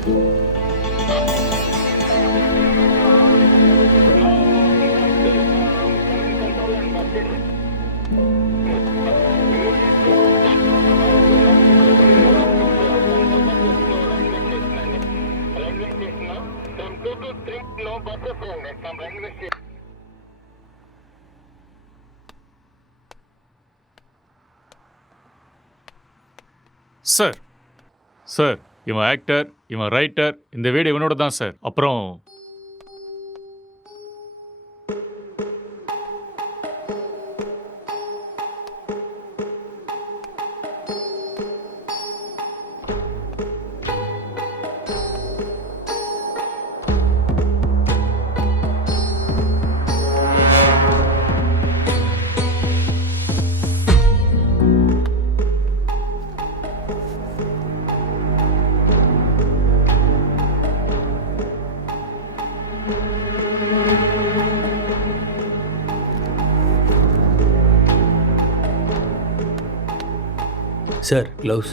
Sir sir இவன் actor, இவன் writer, இந்த வீடு இவனோட தான் சார். அப்புறம் சார் க்ளவுஸ்.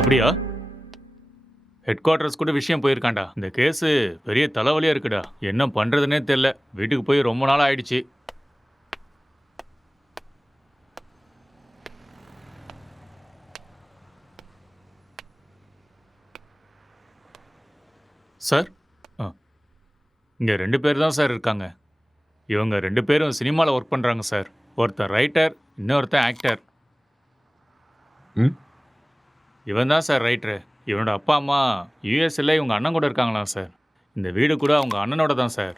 அப்படியா? ஹெட் குவார்ட்டர்ஸ் கூட விஷயம் போயிருக்காண்டா. இந்த கேஸு பெரிய தலைவலியா இருக்குடா. என்ன பண்றதுனே தெரியல. வீட்டுக்கு போய் ரொம்ப நாள் ஆயிடுச்சு. சார், ஆ, இங்க 2 பேர் தான் சார் இருக்காங்க. இவங்க 2 பேரும் சினிமால ஒர்க் பண்றாங்க சார். ஒருத்தன் ரைட்டர், இன்னொருத்தன் ஆக்டர். ம் இவன் தான் சார் ரைட்டரு. இவனோட அப்பா அம்மா யூஎஸ்ல இவங்க அண்ணன் கூட இருக்காங்களாம் சார். இந்த வீடு கூட அவங்க அண்ணனோட தான் சார்.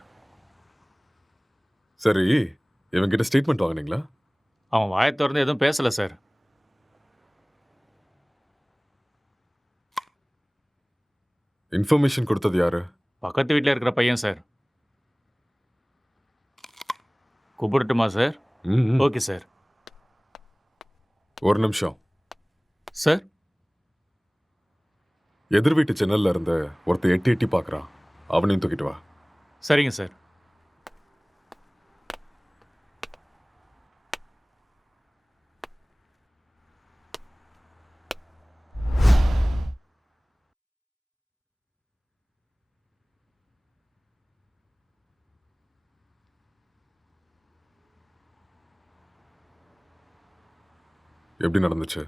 சரி, இவங்கிட்ட ஸ்டேட்மெண்ட் வாங்குனீங்களா? அவன் வாயை திறந்து எதுவும் பேசல சார். இன்ஃபர்மேஷன் கொடுத்தது யாரு? பக்கத்து வீட்டில் இருக்கிற பையன் சார். கூப்பிடட்டுமா சார்? ம், ம். Okay sir. ஒரு நிமிஷம். சார், எதிர் வீட்டு ஜன்னல்ல இருந்து ஒருத்தன் எட்டி எட்டி பார்க்கறான். அவனையும் தூக்கிட்டு வா. சரிங்க சார். எப்படி நடந்துச்சு?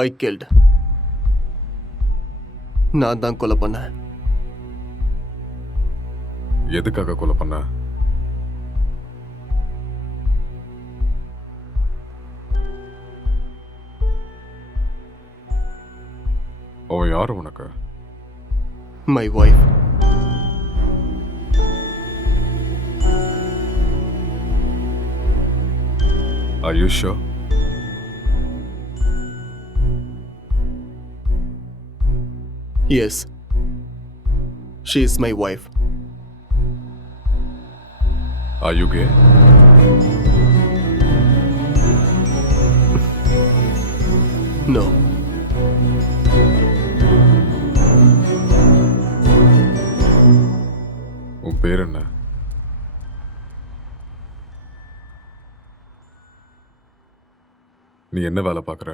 ஐ கில்ட். நான் தான் கொலை பண்ணேன். எதுக்காக கொலை பண்ண? அவன் யாரு உனக்கு? My wife. Are you sure? Yes, she is my wife. Are you gay? No. உன் பேர் என்ன? நீ என்ன வேலை பார்க்குற?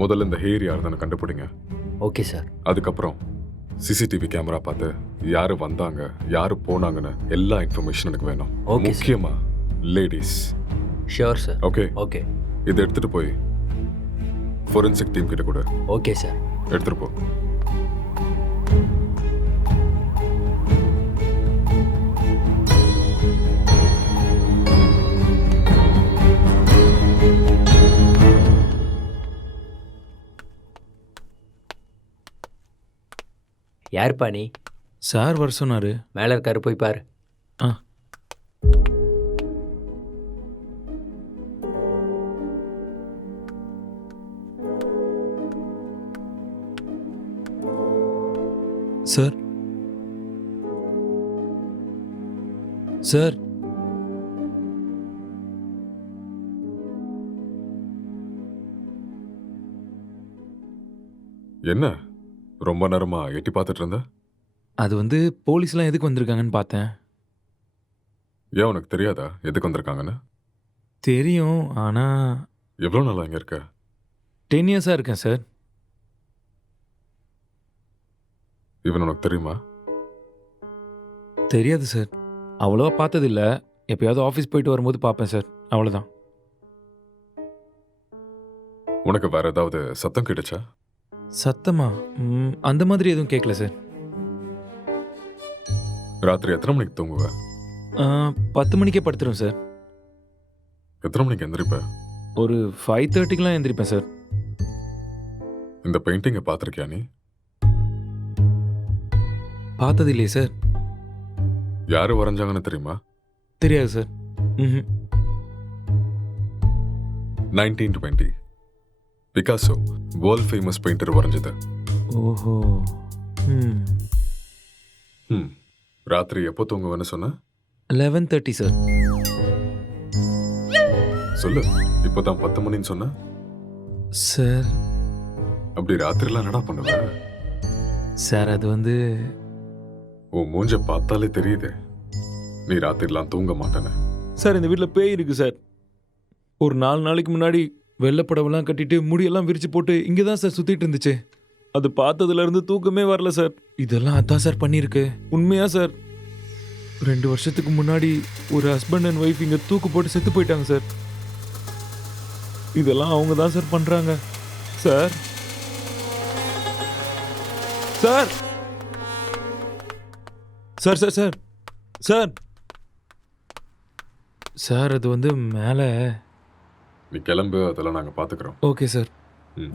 முதல்ல இந்த ஹேர் யாருன்னு கண்டுபிடிங்க. Okay sir. அதுக்கப்புறம் சிசிடிவி கேமரா பார்த்து யாரு வந்தாங்க, யாரு போனாங்கன்னு எல்லா இன்ஃபர்மேஷன் எனக்கு வேணும். Okay, sir. முக்கியமா ladies. Sure sir. Okay, okay. இதை எடுத்துட்டு போய் ஃபோரென்சிக் டீம் கிட்ட கூட ஓகே சார். எடுத்துட்டு போ. யாருப்பா நீ? சார் வர சொன்னாரு. மேலே இருக்காரு, போய் பாரு. ஆ. சார், சார், என்ன ரொம்ப நேரமா எட்டி பார்த்துட்டு இருந்த? அது வந்து போலீஸ்லாம் எதுக்கு வந்திருக்காங்கன்னு பார்த்தேன். ஏன் உனக்கு தெரியாதா எதுக்கு வந்திருக்காங்கன்னு? தெரியும், ஆனால் எவ்வளோ நாளா இங்க இருக்க? 10 இயர்ஸாக இருக்கேன் சார். இவன் உனக்கு தெரியுமா? தெரியாது சார். அவ்வளோவா பார்த்ததில்ல. எப்பயாவது ஆஃபீஸ் போயிட்டு வரும்போது பார்ப்பேன் சார், அவ்வளோதான். உனக்கு வேற ஏதாவது சத்தம் கிடைச்சா? சத்தமா? அந்த மாதிரி எதுவும் கேட்கல சார். ராத்திரி எத்தனை மணிக்கு தூங்குவ? 10 மணிக்கே படுத்துரும் சார். எத்தனை மணிக்கு எந்திரிப்ப? ஒரு 5:30க்கெலாம் எந்திரிப்பேன் சார். இந்த பெயிண்டிங்கை பார்த்துருக்கியா நீ? பார்த்தது இல்லையே சார். யாரு வரைஞ்சாங்கன்னு தெரியுமா? தெரியாது சார். ம். 1920 பிகாசோ வேர்ல்ட் ஃபேமஸ் பெயிண்டர் வரைஞ்சது. ஓஹோ. ம். ம். ராத்திரி எப்போ தூங்குவேன்னு சொன்ன? 11:30 சார். சொல்லு. இப்போதான் 10 மணின்னு சொன்ன. சார் அப்படி ராத்திரிலாம் என்னடா பண்ணுவேன்? சார் அது வந்து உன் மூஞ்ச பார்த்தாலே தெரியுது நீ ராத்திரிலாம் தூங்க மாட்டேன்னு. சார் இந்த வீட்டில் பேய் இருக்கு சார். ஒரு 4 நாளைக்கு முன்னாடி வெள்ளைப்படவெல்லாம் கட்டிட்டு முடியெல்லாம் விரிச்சு போட்டு இங்கே தான் சார் சுற்றிட்டு இருந்துச்சு. அது பார்த்ததுலேருந்து தூக்கமே வரல சார். இதெல்லாம் அதான் சார் பண்ணியிருக்கு. உண்மையா சார், 2 வருஷத்துக்கு முன்னாடி ஒரு ஹஸ்பண்ட் அண்ட் ஒய்ஃப் இங்கே தூக்கு போட்டு செத்து போயிட்டாங்க சார். இதெல்லாம் அவங்க தான் சார் பண்ணுறாங்க sir. Sir sir sir sir sir sir அது வந்து மேலே. நீ கிளம்பு, அதெல்லாம் நாங்கள் பார்த்துக்குறோம். Okay sir. ம்.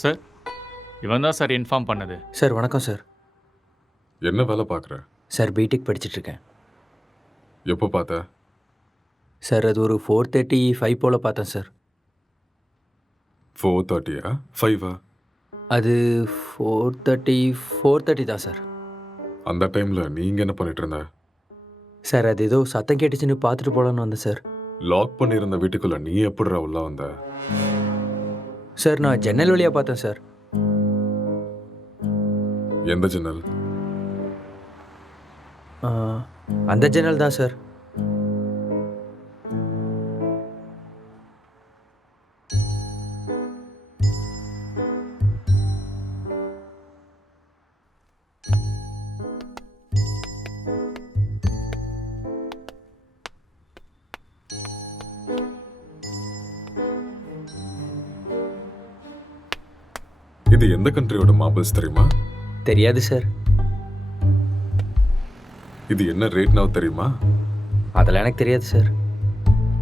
சார் இவன் தான் சார் இன்ஃபார்ம் பண்ணது. சார் வணக்கம் சார். என்ன வேலை பார்க்குற? சார் பிடெக் படிச்சிட்ருக்கேன். எப்போ பார்த்த? சார் அது ஒரு 4:35 போல் பார்த்தேன் சார். 4:30 5 அது 4:30 தான் சார். அந்த டைமில் நீங்கள் என்ன பண்ணிட்டு இருந்த? சார் அது ஏதோ சத்தம் கேட்டுச்சுன்னு பார்த்துட்டு போகலான்னு வந்தேன் சார். லாக் பண்ணியிருந்த வீட்டுக்குள்ளே நீ எப்படிடா உள்ள வந்த? சார் நான் ஜன்னல் வழியாக பார்த்தேன் சார். எந்த ஜன்னல்? ஆ, அந்த ஜன்னல் தான் சார். இது எந்த கண்ட்ரியோட மார்பிள்ஸ் தெரியுமா? தெரியாது சார். இது என்ன ரேட்னா தெரியுமா? அதெல்லாம் எனக்கு தெரியாது சார்.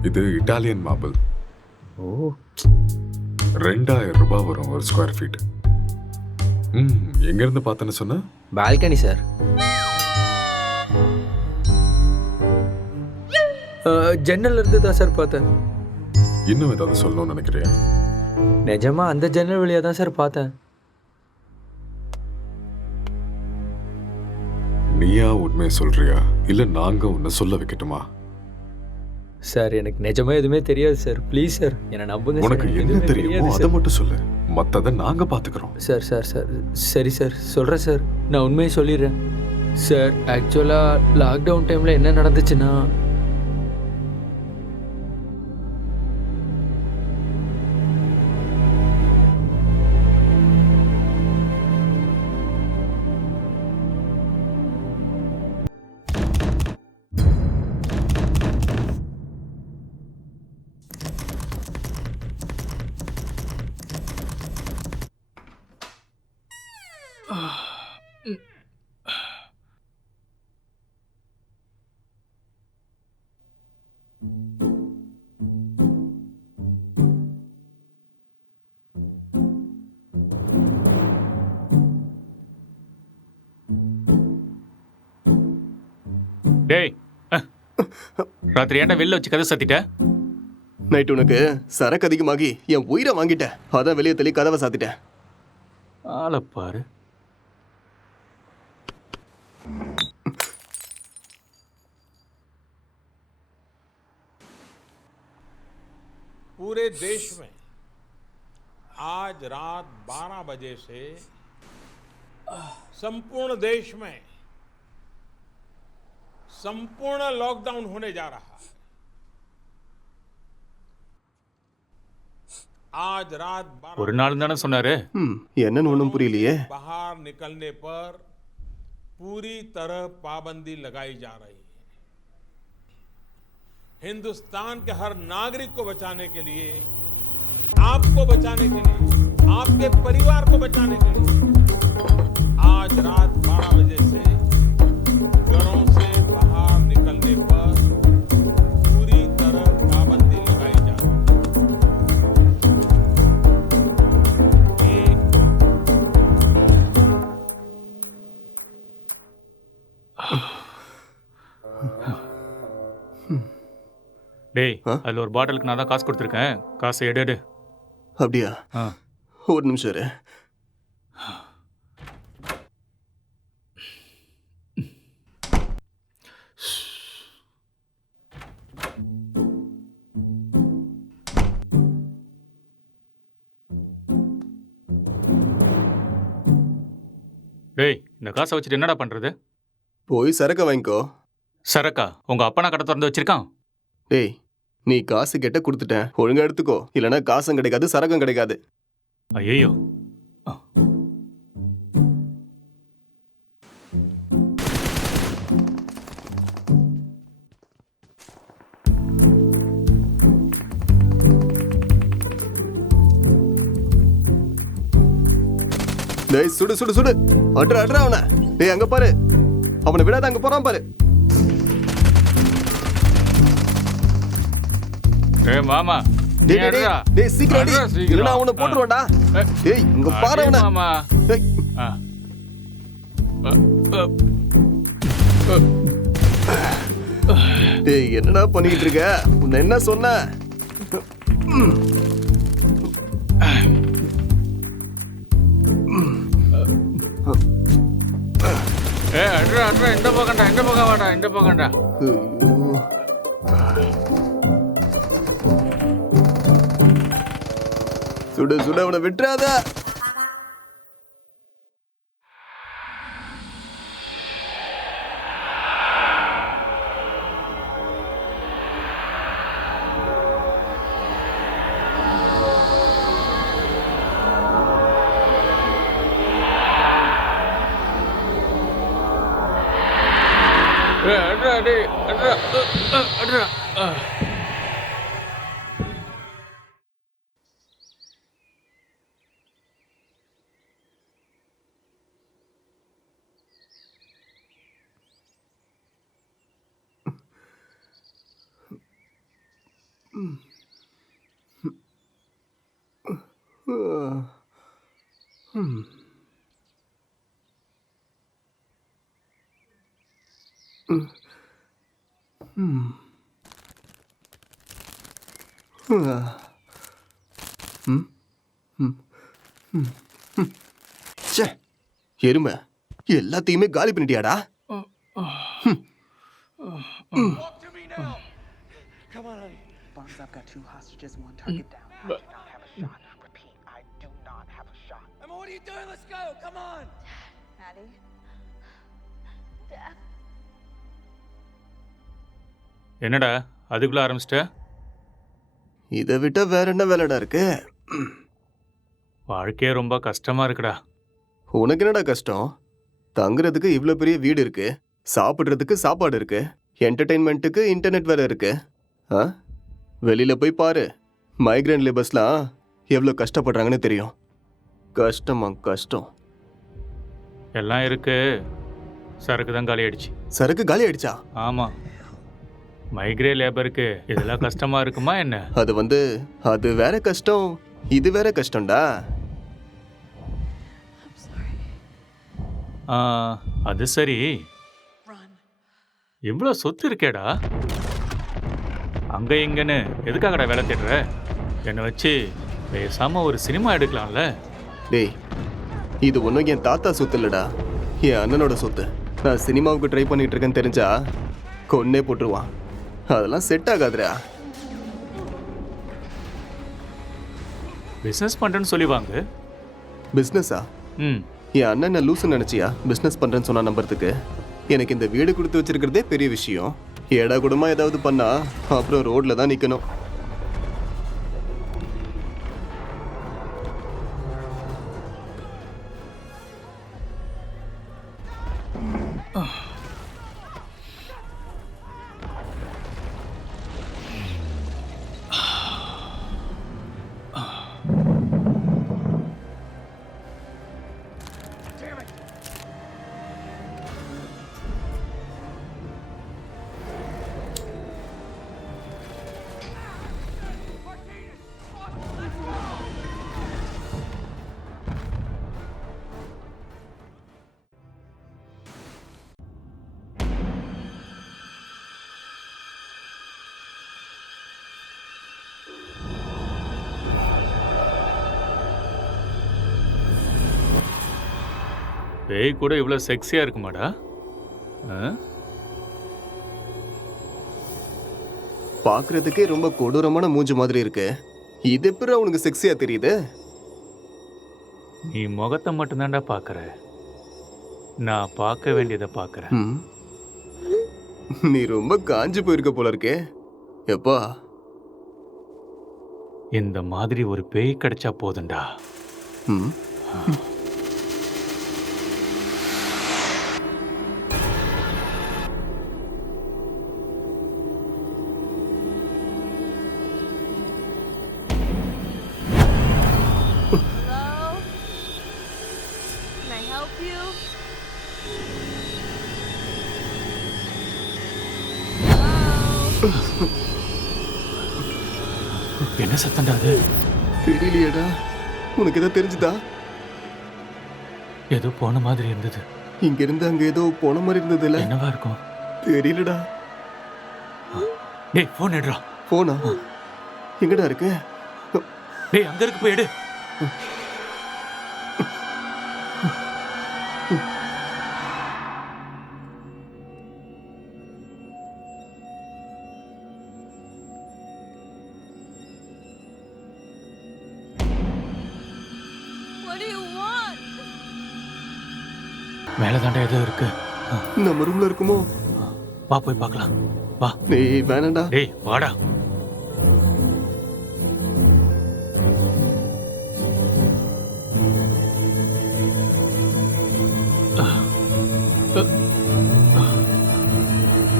இது இட்டாலியன் மார்பிள். ஓ 2000 ரூபாய் வரும் ஒரு ஸ்கொயர் ஃபீட். எங்கேருந்து பார்த்தேன்னு சொன்ன? Balcony sir. ஜன்னல் இருந்து தான் சார் பார்த்தேன். இன்னும் ஏதாவது சொல்லணும்னு நினைக்கிறியா? நிஜமா அந்த ஜன்னல் வழியாக தான் சார் பார்த்தேன். நீயா உண்மையை சொல்றியா இல்ல நாங்க உன்னை சொல்ல வைக்கட்டுமா? சார் எனக்கு நிஜமா எதுவுமே தெரியாது சார். ப்ளீஸ் சார் என்னை நம்புங்க சார். உனக்கு எனக்கு என்ன எதுவுமே தெரியுமோ தெரியாது அதை சார். மட்டும் சொல்லு, மத்தத நாங்க பாத்துக்கிறோம். சார் சார் சார் சரி சார் சொல்கிறேன் சார். நான் உண்மையை சொல்லிடுறேன் சார். ஆக்சுவலாக லாக்டவுன் டைமில் என்ன நடந்துச்சுன்னா, டேய் ராத்திரி ஏன்டா வெளில வச்சு கதை சாத்திட்ட? நைட் உனக்கு சரக்கு அதிகமாகி என் உயிரை வாங்கிட்டேன். அதான் வெளியே தள்ளி கதவை சாத்திட்டேன். ஆளை பாரு. पूरे देश में आज रात 12 बजे से संपूर्ण देश में संपूर्ण लॉकडाउन होने जा रहा है। आज रात 12 ஒரு நாள் தானே சொன்னாரு. என்னன்னு ஒன்றும் புரியலையே. बाहर निकलने पर पूरी तरह पाबंदी लगाई जा रही है। हिंदुस्तान के हर नागरिक को बचाने के लिए, आपको बचाने के लिए, आपके परिवार को बचाने के लिए आज रात டேய் ஆ? அதில் ஒரு பாட்டிலுக்கு நான் தான் காசு கொடுத்துருக்கேன். காசை எடு. அப்படியா? ஆ. ஒரு நிமிஷம் இரு. டேய் இந்த காசை வச்சுட்டு என்னடா பண்ணுறது? போய் சரக்க வாங்கிக்கோ. சரக்கா உங்கள் அப்பனா கடை திறந்து வச்சிருக்கான்? டேய், நீ காசு கேட்ட கொடுத்துட்டேன், ஒழுங்கா எடுத்துக்கோ. இல்லைன்னா காசும் கிடைக்காது, சரக்கும் கிடைக்காது. ஐயோ. டேய், சுடு சுடு சுடு. அட்ரா அவனை. டேய், அங்க பாரு. அவனை விடாத, அங்க போறான் பாரு. டேய் மாமா டேய் டேய், டேய், டேய் சீக்கிரம் அடி. அட்ரா, சீக்கிரம். இல்லைன்னா அவனை போட்டுருவான்டா. டேய், இங்க பாரு அவனை. மாமா. டேய், ஆ. டேய், என்னடா பண்ணிக்கிட்டு இருக்க? உன்னை என்ன சொன்ன? அட்ரா இந்த பக்கம் வாடா. ஐயோ. சுடு சுடு, அவனை விட்டுறாத. அட்ரா. ச்சே, எருமை எல்லாத்தையுமே காலி பண்ணிட்டியாடா? Bonds, I've got 2 hostages, 1 target down. I do not have a shot. Repeat, I do not have a shot. Emma, what are you doing? Let's go. Come on. Maddie. Dad. என்னடா அதுக்குள்ள ஆரம்பிச்சிட்ட? இதை விட்டா வேற என்ன வேலைடா இருக்கு? வாழ்க்கையே ரொம்ப கஷ்டமா இருக்குடா. உனக்கு என்னடா கஷ்டம்? தங்குறதுக்கு இவ்வளோ பெரிய வீடு இருக்கு, சாப்பிட்றதுக்கு சாப்பாடு இருக்கு, என்டர்டெயின்மெண்ட்டுக்கு இன்டர்நெட் வேற இருக்கு. ஆ, வெளியில போய் பாரு. மைக்ரேன் லேபர்ஸ்லாம் எவ்வளோ கஷ்டப்படுறாங்கன்னு தெரியும். கஷ்டம். எல்லாம் இருக்கு, சரக்கு தான் காலி ஆயிடுச்சு. சரக்கு காலி ஆயிடுச்சா? ஆமா, மைக்ரே லேபருக்கு இதெல்லாம் கஷ்டமா இருக்குமா என்ன? அது வேற கஷ்டம், இது வேற கஷ்டம்டா. I'm sorry. அது சரி, Run. இவ்வளோ சொத்து இருக்கேடா, அங்க இங்கன்னு எதுக்காகடா வேலை தேடுற? என்னை வச்சு பேசாம ஒரு சினிமா எடுக்கலாம்ல? டேய், இது ஒன்றும் என் தாத்தா சொத்து இல்லடா, என் அண்ணனோட சொத்து. நான் சினிமாவுக்கு ட்ரை பண்ணிட்டு இருக்கேன்னு தெரிஞ்சா கொன்னே போட்டுருவான். அதெல்லாம் செட் ஆகாதுடா. பிஸ்னஸ் பண்ணுறேன்னு சொல்லி வாங்க. பிஸ்னஸா? ம், என் அண்ணன் லூசுன்னு நினச்சியா பிஸ்னஸ் பண்ணுறேன்னு சொன்னா நம்புறதுக்கு? எனக்கு இந்த வீடு கொடுத்து வச்சிருக்கிறதே பெரிய விஷயம். ஏடா கூடமா ஏதாவது பண்ணா அப்புறம் ரோட்ல தான் நிற்கணும். பேய் கூட இவ்வளோ செக்ஸியாக இருக்குமாடா? ஆ? பார்க்கறதுக்கே ரொம்ப கொடூரமான மூஞ்சி மாதிரி இருக்கு. இது எப்படி உனக்கு செக்ஸியா தெரியுது? நீ முகத்தை மட்டும்தான்டா பார்க்குற. நான் பார்க்க வேண்டியதை பார்க்குறேன். ம். நீ ரொம்ப காஞ்சு போயிருக்க போல இருக்கே. எப்பா இந்த மாதிரி ஒரு பேய் கிடைச்சா போதும்டா. ம். Hello? Can I help you? Hello? என்ன சத்தம்டா அது? தெரியலையேடா. உனக்கு ஏதோ தெரிஞ்சுதா? ஏதோ போன மாதிரி இருந்தது. இங்க இருந்து அங்க ஏதோ போன மாதிரி இருந்ததுல. என்னவா இருக்கும்? தெரியலடா. டேய் ஃபோன் எடுறா. போனா எங்கடா இருக்கு? டேய் அங்க இருக்கு, போய் எடு. What do you want? மேலே தாண்டா ஏதோ இருக்கு. நம்ம ரூம்ல இருக்குமோ? வா போய் பார்க்கலாம். வா. டேய் வேணாம்டா. டேய் வாடா.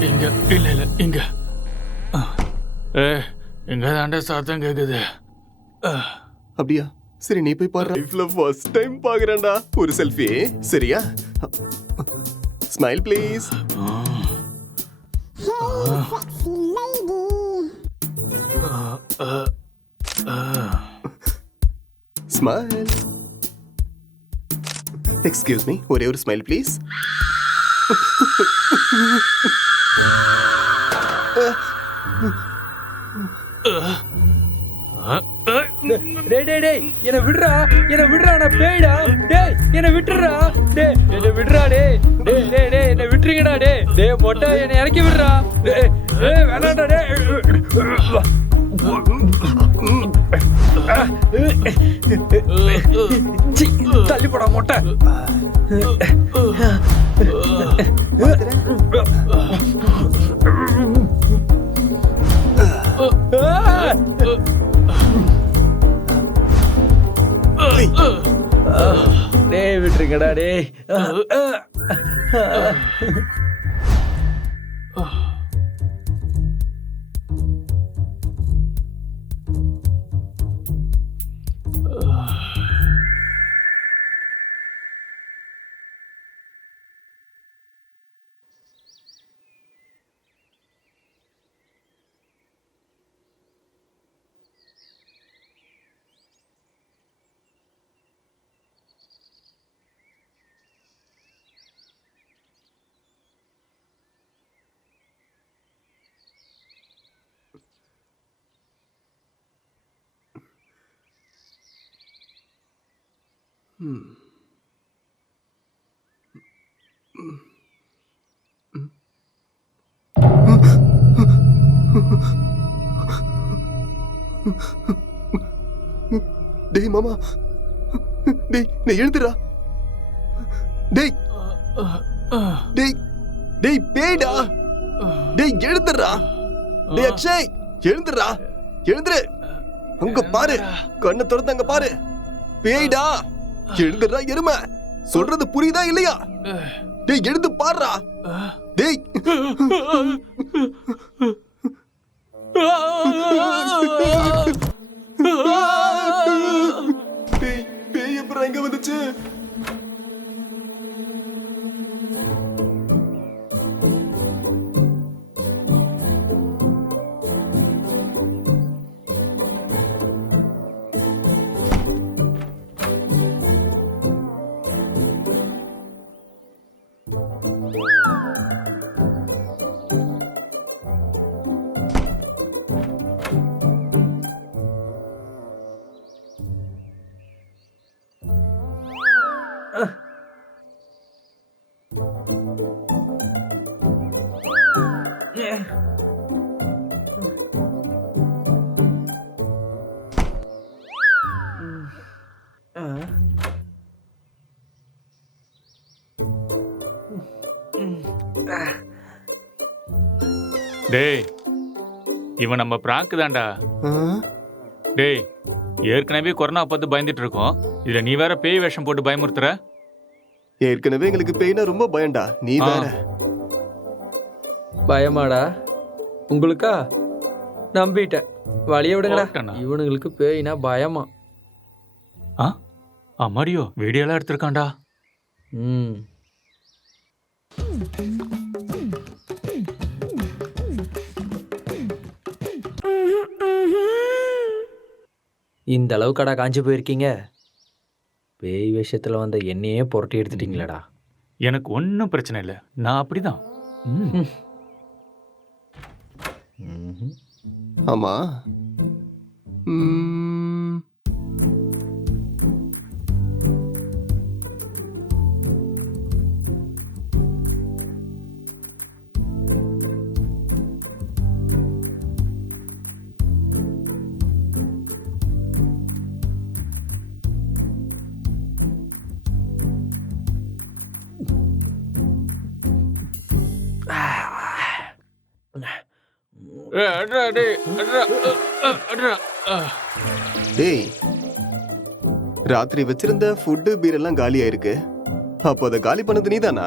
இங்க இல்ல இல்ல இங்க. இங்க தாண்டா சத்தம் கேக்குது. அப்படியா? சரி நீ போய் பாரு. லைஃப்ல ஃபர்ஸ்ட் டைம் பாக்குறேன்டா. ஒரு செல்ஃபி சரியா? Smile please. Smile. Excuse me, ஒரே ஒரு ஸ்மைல் ப்ளீஸ். டேய் டேய் டேய் என்ன விடுறா, என்ன விடுறா, நான் பேய்டா. டேய் என்ன விட்டுறா. டேய் என்ன விடுறா. டேய் டேய் டேய் டேய் என்ன விட்டுறீங்கடா. டேய் டேய் மொட்டை என்ன இறக்கி விடுறா. டேய் டேய் வேணாம்டா. டேய் சீ, தள்ளி போடா மொட்டை. டேய் விட்டுருங்கடா. டேய் டேய் மாமா, டேய் நீ எழுந்துடா. டேய் டேய் டேய் பேய்டா. டேய் எழுந்துடா. டேய் அக்ஷய் எழுந்துடா. எழுந்துரு. அங்க பாரு, கண்ணை திறந்து அங்க பாரு. பேய்டா. எழுந்துடா எருமை. சொல்றது புரியுதா இல்லையா? டேய் எழுந்து பாருடா. டேய் டேய் பேய் எப்பறம் எங்க வந்துச்சு? டேய் இவன் நம்ம பிராங்க் தான்டா. ஆ? டேய் ஏற்கனவே கொரோனா பார்த்து பயந்துட்டு இருக்கோம், இதுல நீ வேற பேய் வேஷம் போட்டு பயமுறுத்துற. ஏற்கனவே எங்களுக்கு பெயினா ரொம்ப பயம்டா, நீ ஆ. வேற. பயமாடா உங்களுக்கா? நம்பிட்டேன், வழிய விடுங்கடா. போட்டேனா? இவனுங்களுக்கு பேய்னா பயமா? அம்மாடியோ வீடியோலாம் எடுத்திருக்கான்டா. ம். இந்த அளவுக்கடா காஞ்சி போயிருக்கீங்க? பேய் விஷயத்துல வந்த என்னையே புரட்டி எடுத்துட்டீங்களேடா. எனக்கு ஒன்றும் பிரச்சனை இல்லை, நான் அப்படிதான். ம். ஆமா. ம், அட்ரா, டேய், அட்ரா, அட்ரா. டேய் ராத்திரி வச்சிருந்த ஃபுட்டு பீர் எல்லாம் காலி ஆயிருக்கு. அப்போ அதை காலி பண்ணது நீதானா?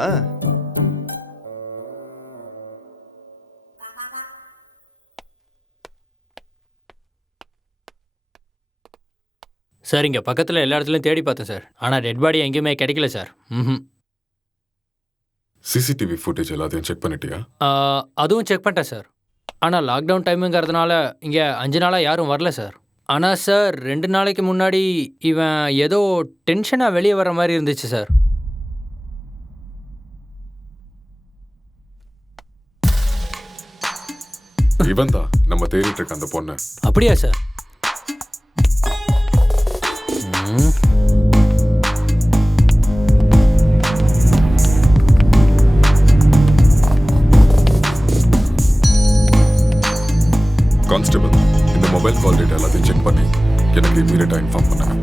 சார் இங்கே பக்கத்தில் எல்லா இடத்துலையும் தேடி பார்த்தேன் சார், ஆனால் டெட் பாடி எங்கேயுமே கிடைக்கல சார். ம். சிசிடிவி ஃபுட்டேஜ் எல்லாத்தையும் செக் பண்ணிட்டியா? அதுவும் செக் பண்ணிட்டேன் சார். ஆனால் லாக்டவுன் டைமுங்கிறதுனால இங்கே 5 நாளாக யாரும் வரல சார். ஆனால் சார் 2 நாளைக்கு முன்னாடி இவன் ஏதோ டென்ஷனாக வெளியே வர மாதிரி இருந்துச்சு சார். இவன் தான் நம்ம தேடிட்டு இருக்க அந்த பொண்ணு. அப்படியா சார்? ம். கான்ஸ்டபிள், இந்த மொபைல் கால் டேட்டா எல்லாத்தையும் செக் பண்ணி எனக்கு இமீடியட்டாக இன்ஃபார்ம் பண்ணுங்க.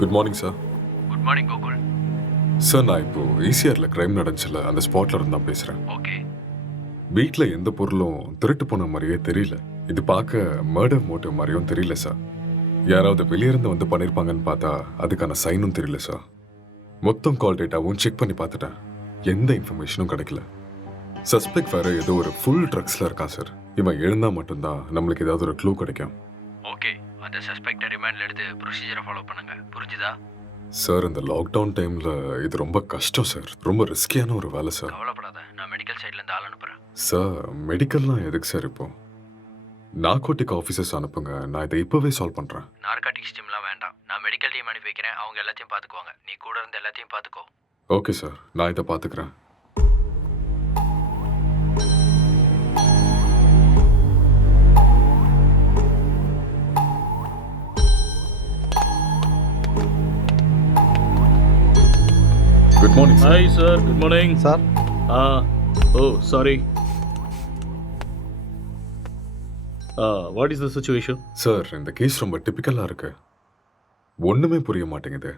Good morning sir. Good morning Gokul. Sir நான் இப்போ ஈசிஆரில் கிரைம் நடந்துச்சுல, அந்த ஸ்பாட்ல இருந்து தான் பேசுகிறேன். ஓகே. வீட்டில் எந்த பொருளும் திருட்டு போன மாதிரியே தெரியல. இது பார்க்க மர்டர் மோட்டிவ் மாதிரியும் தெரியல சார். யாராவது வெளியிருந்து வந்து பண்ணியிருப்பாங்கன்னு பார்த்தா அதுக்கான சைனும் தெரியல சார். மொத்தம் கால் டேட்டாவும் செக் பண்ணி பார்த்துட்டேன், எந்த இன்ஃபர்மேஷனும் கிடைக்கல. சஸ்பெக்ட் வேற ஏதோ ஒரு ஃபுல் ட்ரக்ஸில் இருக்கான் சார். இவன் எழுந்தா மட்டும்தான் நம்மளுக்கு ஏதாவது ஒரு க்ளூ கிடைக்கும். ஓகே, அந்த சஸ்பெக்டை ரிமாண்டில் எடுத்து ப்ரொசீஜரை ஃபாலோ பண்ணுங்க, புரிஞ்சுதா? சார் இந்த லாக்டவுன் டைமில் இது ரொம்ப கஷ்டம் சார், ரொம்ப ரிஸ்கியான ஒரு வேலை சார். கவலைப்படாத, நான் மெடிக்கல் சைட்லேருந்து ஆள் அனுப்புகிறேன். சார் மெடிக்கல்லாம் எதுக்கு சார் இப்போ? நார்கோட்டிக் ஆஃபீஸர்ஸ் அனுப்புங்க, நான் இதை இப்போவே சால்வ் பண்ணுறேன். நார்காட்டிக்ஸ் டீம்லாம் வேண்டாம், நான் மெடிக்கல் டீம் அனுப்பி வைக்கிறேன், அவங்க எல்லாத்தையும் பார்த்துக்குவாங்க. நீ கூட இருந்து எல்லாத்தையும் பார்த்துக்கோ. ஓகே சார், நான் இதை பார்த்துக்கிறேன். Good morning sir. Hi sir, good morning. Sir. Oh, sorry. What is the situation? Sir இந்த கேஸ் ரொம்ப டிப்பிக்கலாக இருக்கு, ஒன்றுமே புரிய மாட்டேங்குது.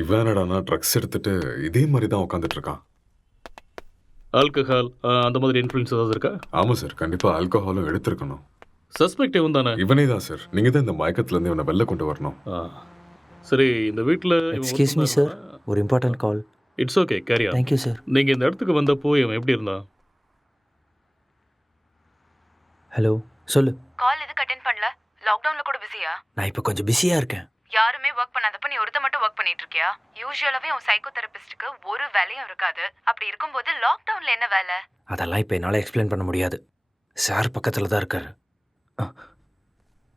இவன் என்னடானா ட்ரக்ஸ் எடுத்துட்டு இதே மாதிரி தான் உட்காந்துட்டு இருக்கான். ஆல்கஹால் அந்த மாதிரி இன்ஃப்ளூயன்ஸ் ஏதாவது இருக்கா? ஆமாம் சார், கண்டிப்பாக ஆல்கஹாலும் எடுத்திருக்கணும். சஸ்பெக்ட் இவன் தானே? இவனே தான் சார், நீங்கள் தான் இந்த மயக்கத்துலேருந்து இவனை வெளில கொண்டு வரணும். சரி, இந்த வீட்டில் எக்ஸ்கியூஸ் மீ சார், ஒரு important call. It's okay, carry on. Thank you sir. நீங்கள் இந்த இடத்துக்கு வந்தப்போ இவன் எப்படி இருந்தான்? ஹலோ, சொல்லு. கால் எதுக்கு அட்டென்ட் பண்ணல? லாக்டவுன்ல கூட பிஸியா? நான் இப்போ கொஞ்சம் பிஸியாக இருக்கேன். யாருமே ஒர்க் பண்ணாதப்ப நீ ஒருத்த மட்டும் ஒர்க் பண்ணிட்டு இருக்கியா? யூசுவலாவே உன் சைக்கோ தெரபிஸ்டுக்கு ஒரு வேலையும் இருக்காது. அப்படி இருக்கும்போது லாக்டவுன்ல என்ன வேலை? அதெல்லாம் இப்போ என்னால் எக்ஸ்பிளைன் பண்ண முடியாது. சார் பக்கத்தில் தான் இருக்காரு.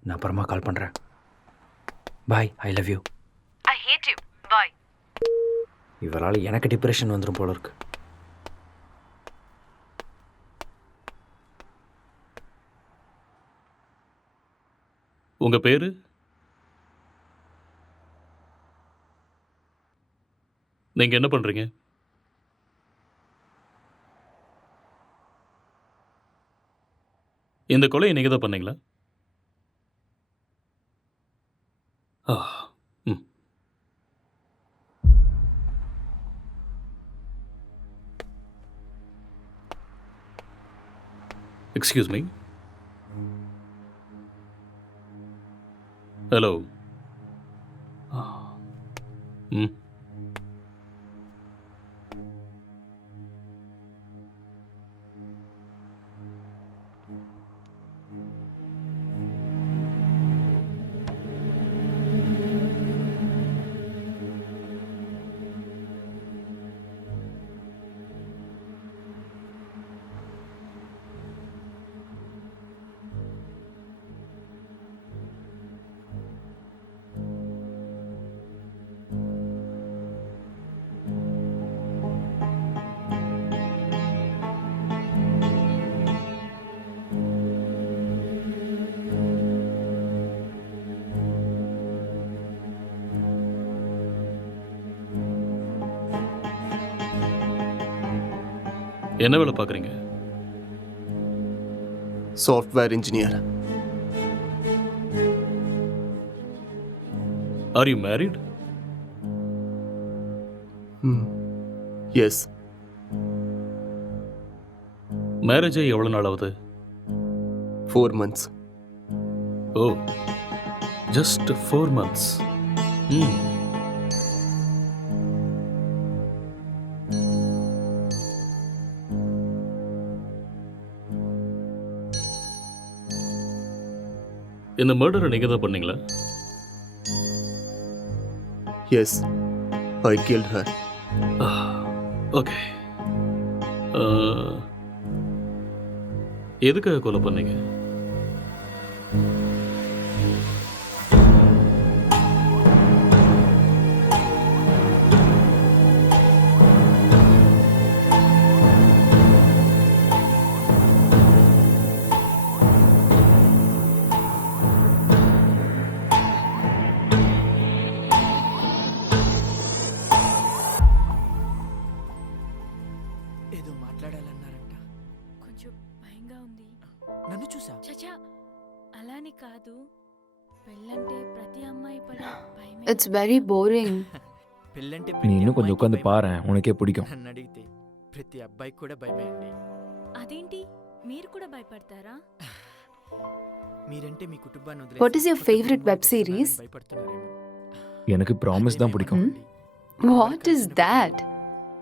நான் அப்புறமா கால் பண்ணுறேன். Bye, I love you. I hate you. Bye. இவரால் எனக்கு டிப்ரெஷன் வந்துடும் போல இருக்கு. உங்க பேரு? நீங்க என்ன பண்றீங்க? இந்த கொலையை நீங்க தான் பண்ணீங்களா? ஆ, ம். Excuse me. ஹலோ. ம். என்ன வேலை பார்க்குறீங்க? Software engineer. Are you married? Yes. Marriage ஆகி எவ்வளோ நாள் ஆகுது? 4 months. ஓ, ஜஸ்ட் 4 months. ம். இந்த மர்டரை நீங்க தான் பண்ணீங்களா? எஸ், ஐ கில்ட் ஹர். ஓகே. எதுக்காக கொலை பண்ணீங்க? ఏదో మాట్లాడాలన్నారంట. కొంచెం భయంగా ఉంది. నన్ను చూసా? చచా అలాని కాదు. పెళ్ళంటే ప్రతి అమ్మాయి పడే భయమే. It's very boring. పెళ్ళంటే நீ ప్రతి இன்னும் கொஞ்சம் అమ్మాయికి உட்காந்து భయమే. பாரேன், உனக்கே பிடிக்கும். నన్ను అడిగితే ప్రతి అబ్బాయికి కూడా భయమే అండి. అదేంటి మీరు కూడా భయపడతారా? మీరంటే మీ కుటుంబాన్ని వదిలేసి What is your కొత్త favorite web కుటుంబానికి series? వస్తున్నారని భయపడుతున్నారేమో. எனக்கு ப்ராமிஸ் தான் பிடிக்கும். What is that?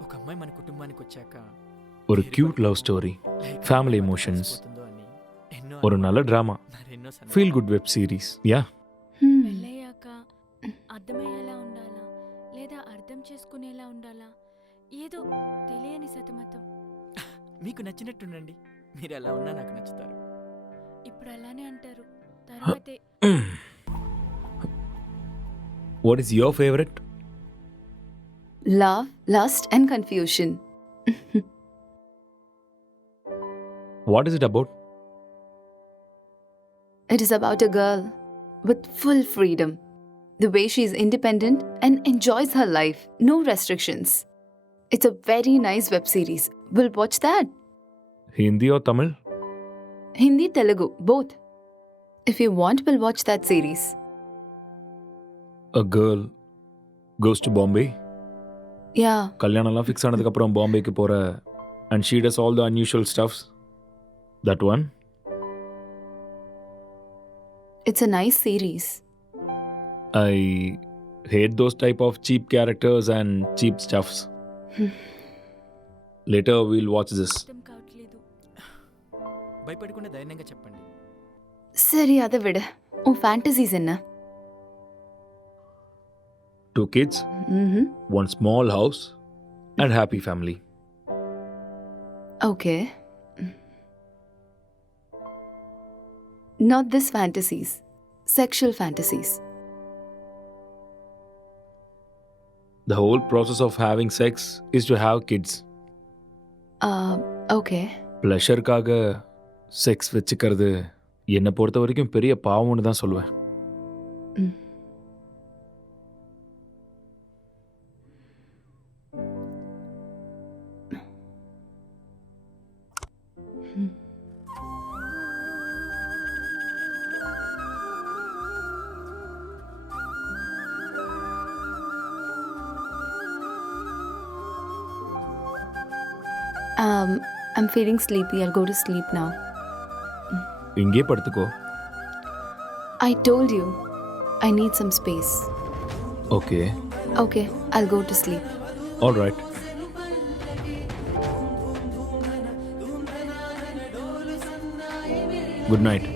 ఒక అమ్మాయి మన కుటుంబానికి వచ్చాక ஒரு వేరే క్యూట్ వాళ్ళ లవ్ స్టోరీ, లైఫ్ family ఎలా emotions, కలిసిపోతుందో అని ఎన్నో ஒரு நல்ல ட்ராமா, మరెన్నో సందేహాలు. Feel good web series. Yeah, పెళ్ళయ్యాక అర్థమయ్యేలా ఉండాలా లేదా అర్థం చేసుకునేలా ఉండాలా ఏదో తెలియని సతమతం. మీకు నచ్చినట్టుండండి. మీరు ఎలా ఉన్నా నాకు నచ్చుతారు. ఇప్పుడు అలానే అంటారు, తర్వాతే what is your favourite? Love, lust, and confusion. What is it about? It is about a girl with full freedom. The way she is independent and enjoys her life. No restrictions. It's a very nice web series. We'll watch that. Hindi or Tamil? Hindi, Telugu, both. If you want, we'll watch that series. A girl goes to Bombay. Yeah, கல்யாணம்லாம் fix ஆனதுக்கப்புறம் பாம்பேக்கு போகிற and she does all the unusual stuffs. That one? it's a nice series. I hate those type of cheap characters and cheap stuffs. Later we'll watch this. అర్థం కావట్లేదు. భయపడకుండా ధైర్యంగా చెప్పండి. சரி அதை விட உன் ஃபேண்டசிஸ் என்ன? 2 kids, one small house and happy family. Okay. Not this fantasies. Sexual fantasies. The whole process of having sex is to have kids. Okay. ப்ளஷருக்காக செக்ஸ் வச்சுக்கிறது என்னை பொறுத்த வரைக்கும் பெரிய பாவம்னு தான் சொல்லுவேன். I'm feeling sleepy. I'll go to sleep now. இங்கே படுத்துக்கோ. I told you, I need some space. Okay. Okay, I'll go to sleep. All right. Good night.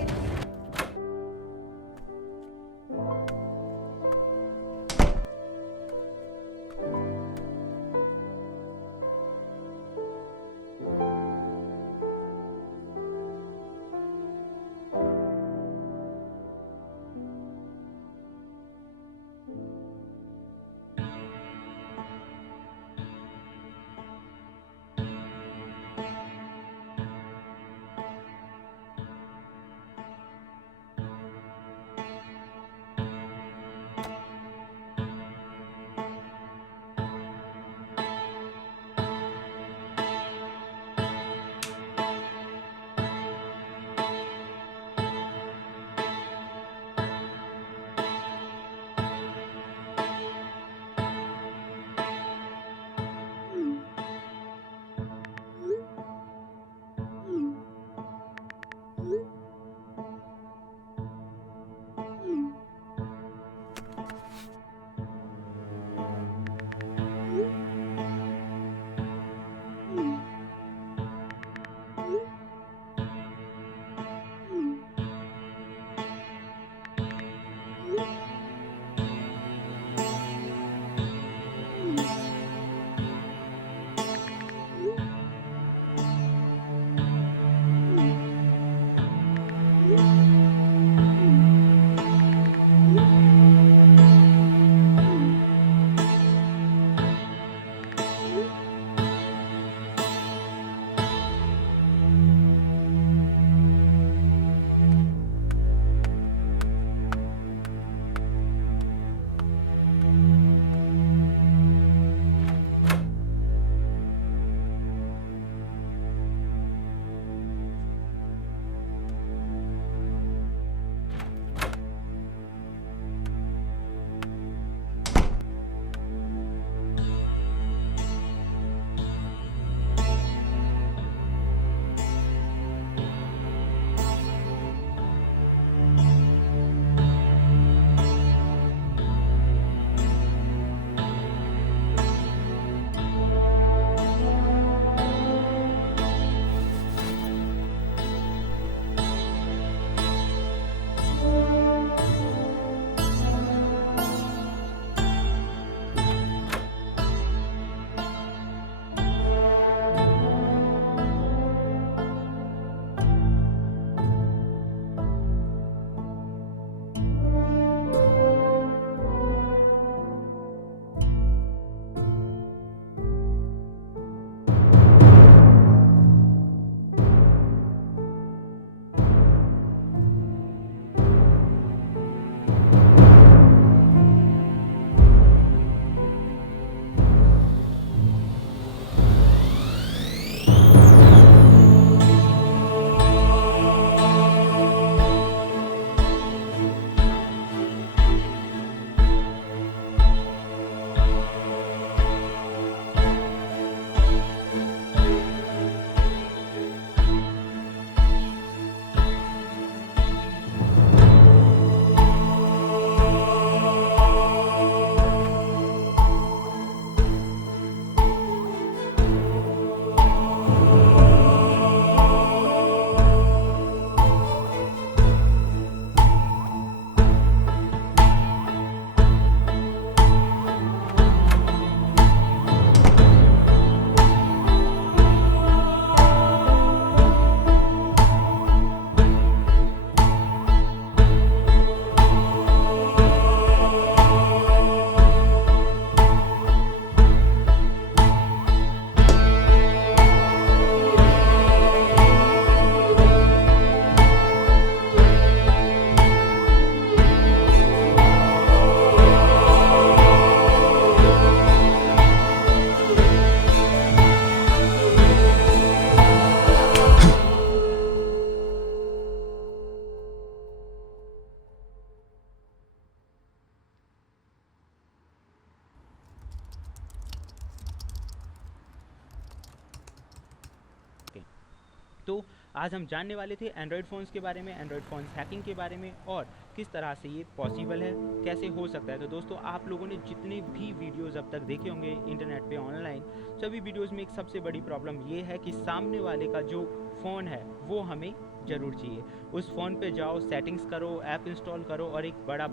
तो आज हम जानने वाले थे एंड्रॉयड फ़ोन्स के बारे में, एंड्रॉयड फ़ोन्स हैकिंग के बारे में और किस तरह से ये पॉसिबल है, कैसे हो सकता है। तो दोस्तों आप लोगों ने जितने भी वीडियोस अब तक देखे होंगे इंटरनेट पे ऑनलाइन, सभी वीडियोस में एक सबसे बड़ी प्रॉब्लम ये है कि सामने वाले का जो फ़ोन है वो हमें ज़रूर चाहिए। उस फ़ोन पे जाओ, सेटिंग्स करो, ऐप इंस्टॉल करो और एक बड़ा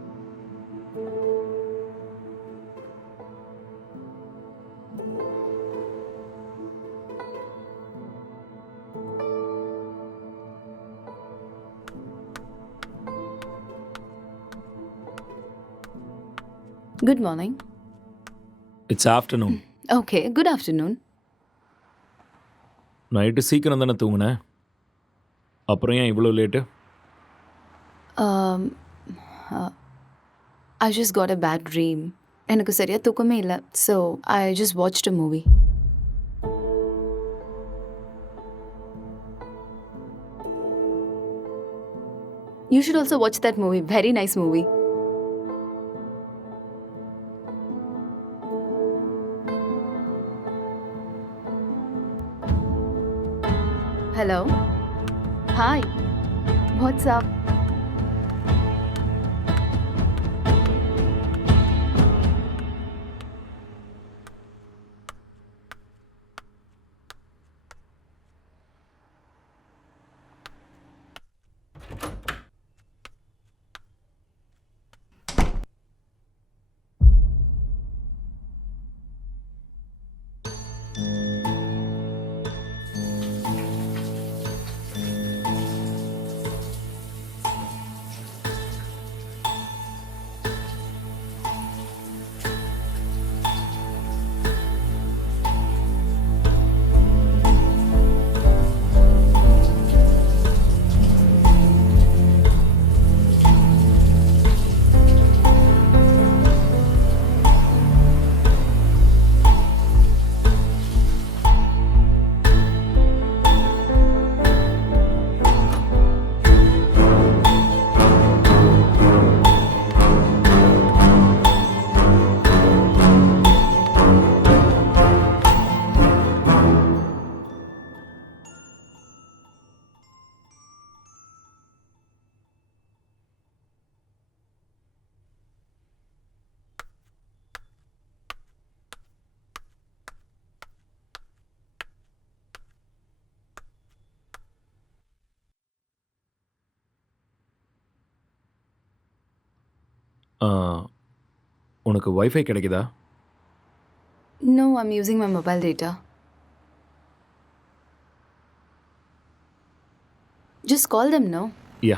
Good morning. It's afternoon. Okay, good afternoon. Night சீக்கிரம் தானே தூங்குனேன், அப்புறம் ஏன் இவ்வளோ late? Um, I just got a bad dream. எனக்கு சரியா தூக்கமே இல்லை. So, I just watched a movie. You should also watch that movie. Very nice movie. Hello. Hi. What's up? உனக்கு வைஃபை கிடைக்குதா? No, I'm using my mobile data. Just call them, no? Yeah.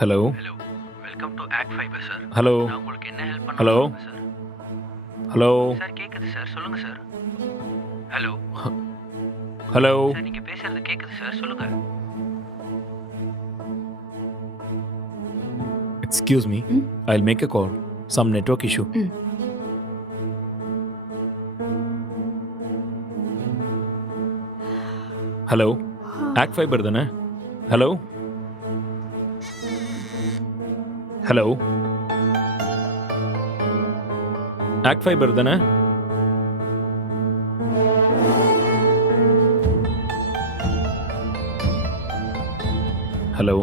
Hello. Hello, welcome to act fibre sir. Hello. நான் உங்களுக்கு என்ன help பண்ண hello. Sir? Hello. Sir கேக்குது sir, சொல்லுங்க sir. Hello. Hello. Sir நீங்க பேசுறது கேக்குது சார், சொல்லுங்க. Excuse me, I'll make a call. Some network issue. Hello, act fibre தானே? ஹலோ. ஹலோ, ஆக்ட் ஃபைபர் தானே? ஹலோ,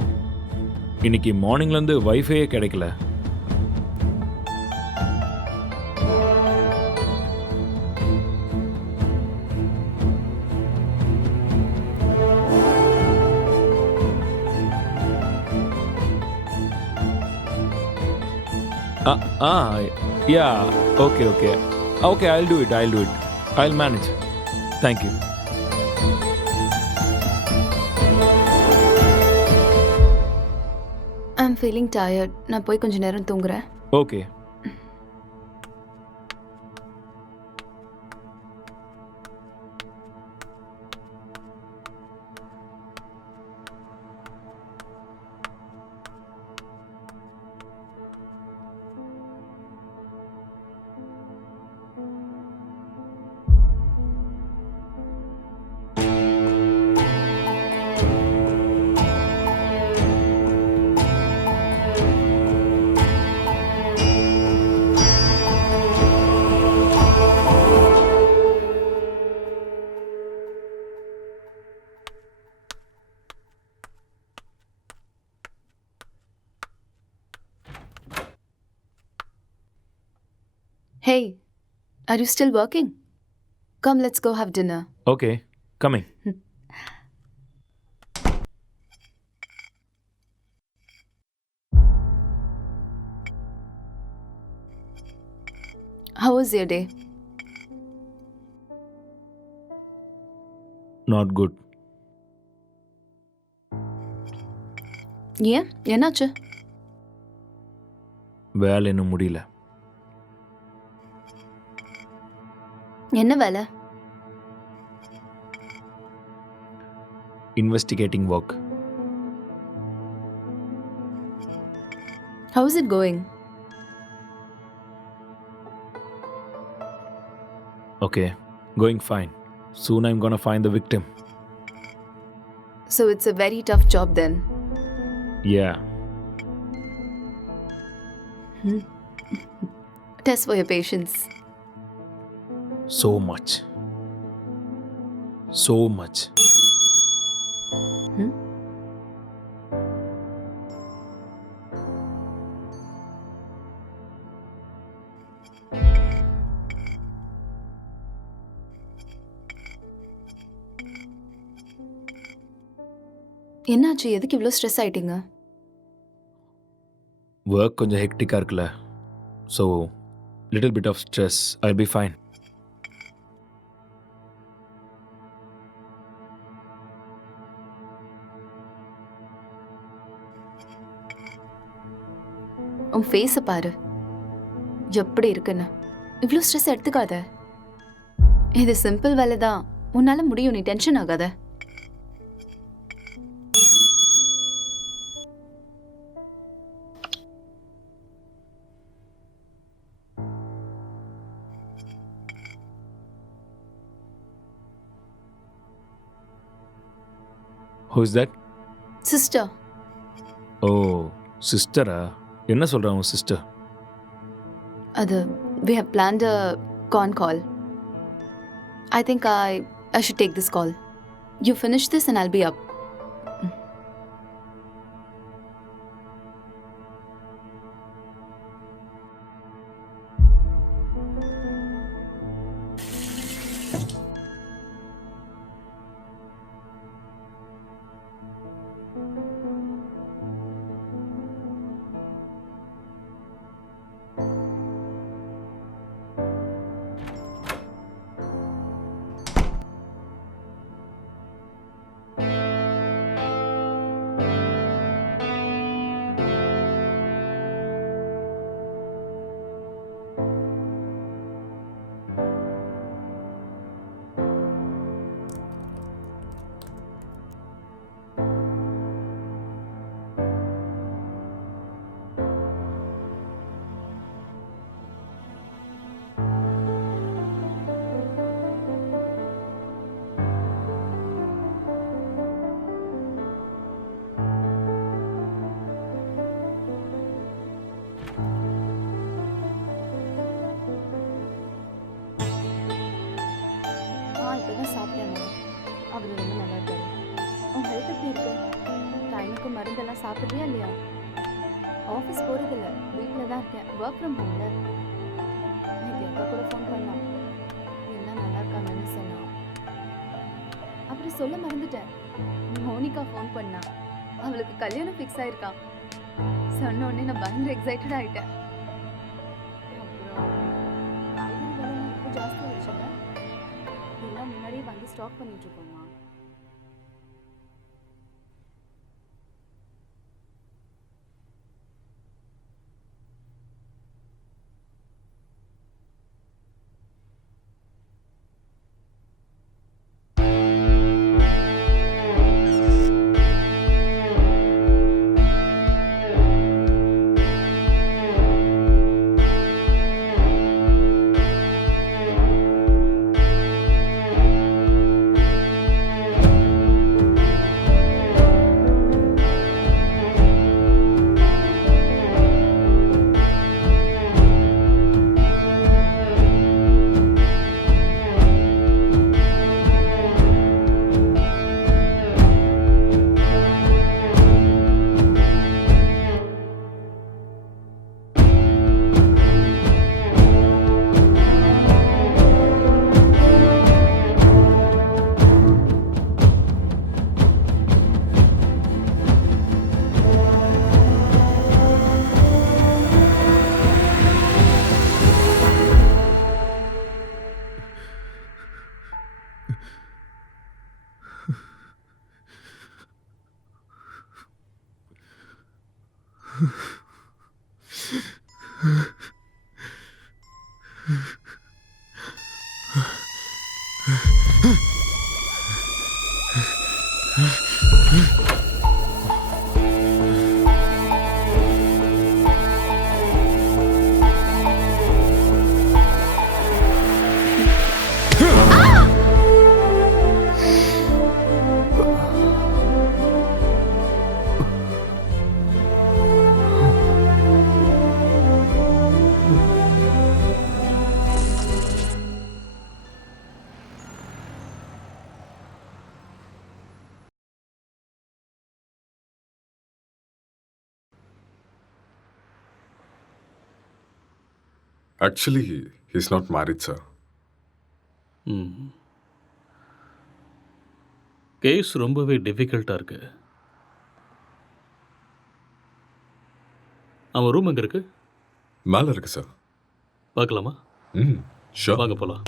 இன்னைக்கு மார்னிங்லேருந்து வைஃபையே கிடைக்கல. Yeah, okay. Okay, I'll do it. I'll manage. Thank you. I'm feeling tired. நான் போய் கொஞ்ச நேரம் தூங்குறேன். Okay. Hey, are you still working? Come, let's go have dinner. Okay coming. How was your day? Not good. ஏன் என்னாச்சு? வேலை இன்னும் முடியல. என்ன வேலை? Investigating work. How is it going? Okay, going fine. Soon I'm gonna find the victim. So it's a very tough job then. Yeah. Test for your patience. So much. So much. என்னாச்சு? எதுக்கு இவ்வளோ stress ஆயிட்டீங்க? Work கொஞ்சம் ஹெக்டிக்காக இருக்குல்ல, so little bit of stress. I'll be fine. உன் ஃபேஸை பாரு, எப்படி இருக்குன்னு. இவ்வளோ ஸ்ட்ரெஸ் எடுத்துக்காத. இது சிம்பிள் வேலை தான், உன்னால முடியும். நீ டென்ஷன் ஆகாத. Who is that? சிஸ்டர். ஓ சிஸ்டரா? என்ன சொல்கிறான் உன் சிஸ்டர்? அது we have planned a con call. I think I should take this call. You finish this and I'll be up. இப்போதான் சாப்பிட்டேன். அவர் ரொம்ப நல்லா இருக்காரு. உன் ஹெல்த் எப்படி இருக்கு? டைமுக்கு மருந்தெல்லாம் சாப்பிட்றியா இல்லையா? ஆஃபீஸ் போகிறதில்ல, வீட்டில் தான் இருக்கேன். ஒர்க் ஃப்ரம் ஹோம்ல. நேற்று அக்கா கூட ஃபோன் பண்ணான். எல்லாம் நல்லா இருக்காங்கன்னு சொன்னான். அப்புறம் சொல்ல மறந்துட்டேன், மோனிகா ஃபோன் பண்ணா. அவளுக்கு கல்யாணம் ஃபிக்ஸ் ஆயிருக்கான். சொன்ன உடனே நான் பயங்கர எக்ஸைட்டட் ஆகிட்டேன். அப்புறம் காய்கறி விலைலாம் இப்போ ஜாஸ்தி ஆயிடுச்சுல்ல, இதெல்லாம் முன்னாடியே வாங்கி ஸ்டாக் பண்ணிட்டு இருக்கோமா. Actually, he's not married, sir. Case ரொம்பவே டிஃபிகல்ட்டாக இருக்கு. அவன் ரூம் எங்கே இருக்கு? மேலே இருக்கு சார். பார்க்கலாமா? ஷூர். வாங்க போகலாம்.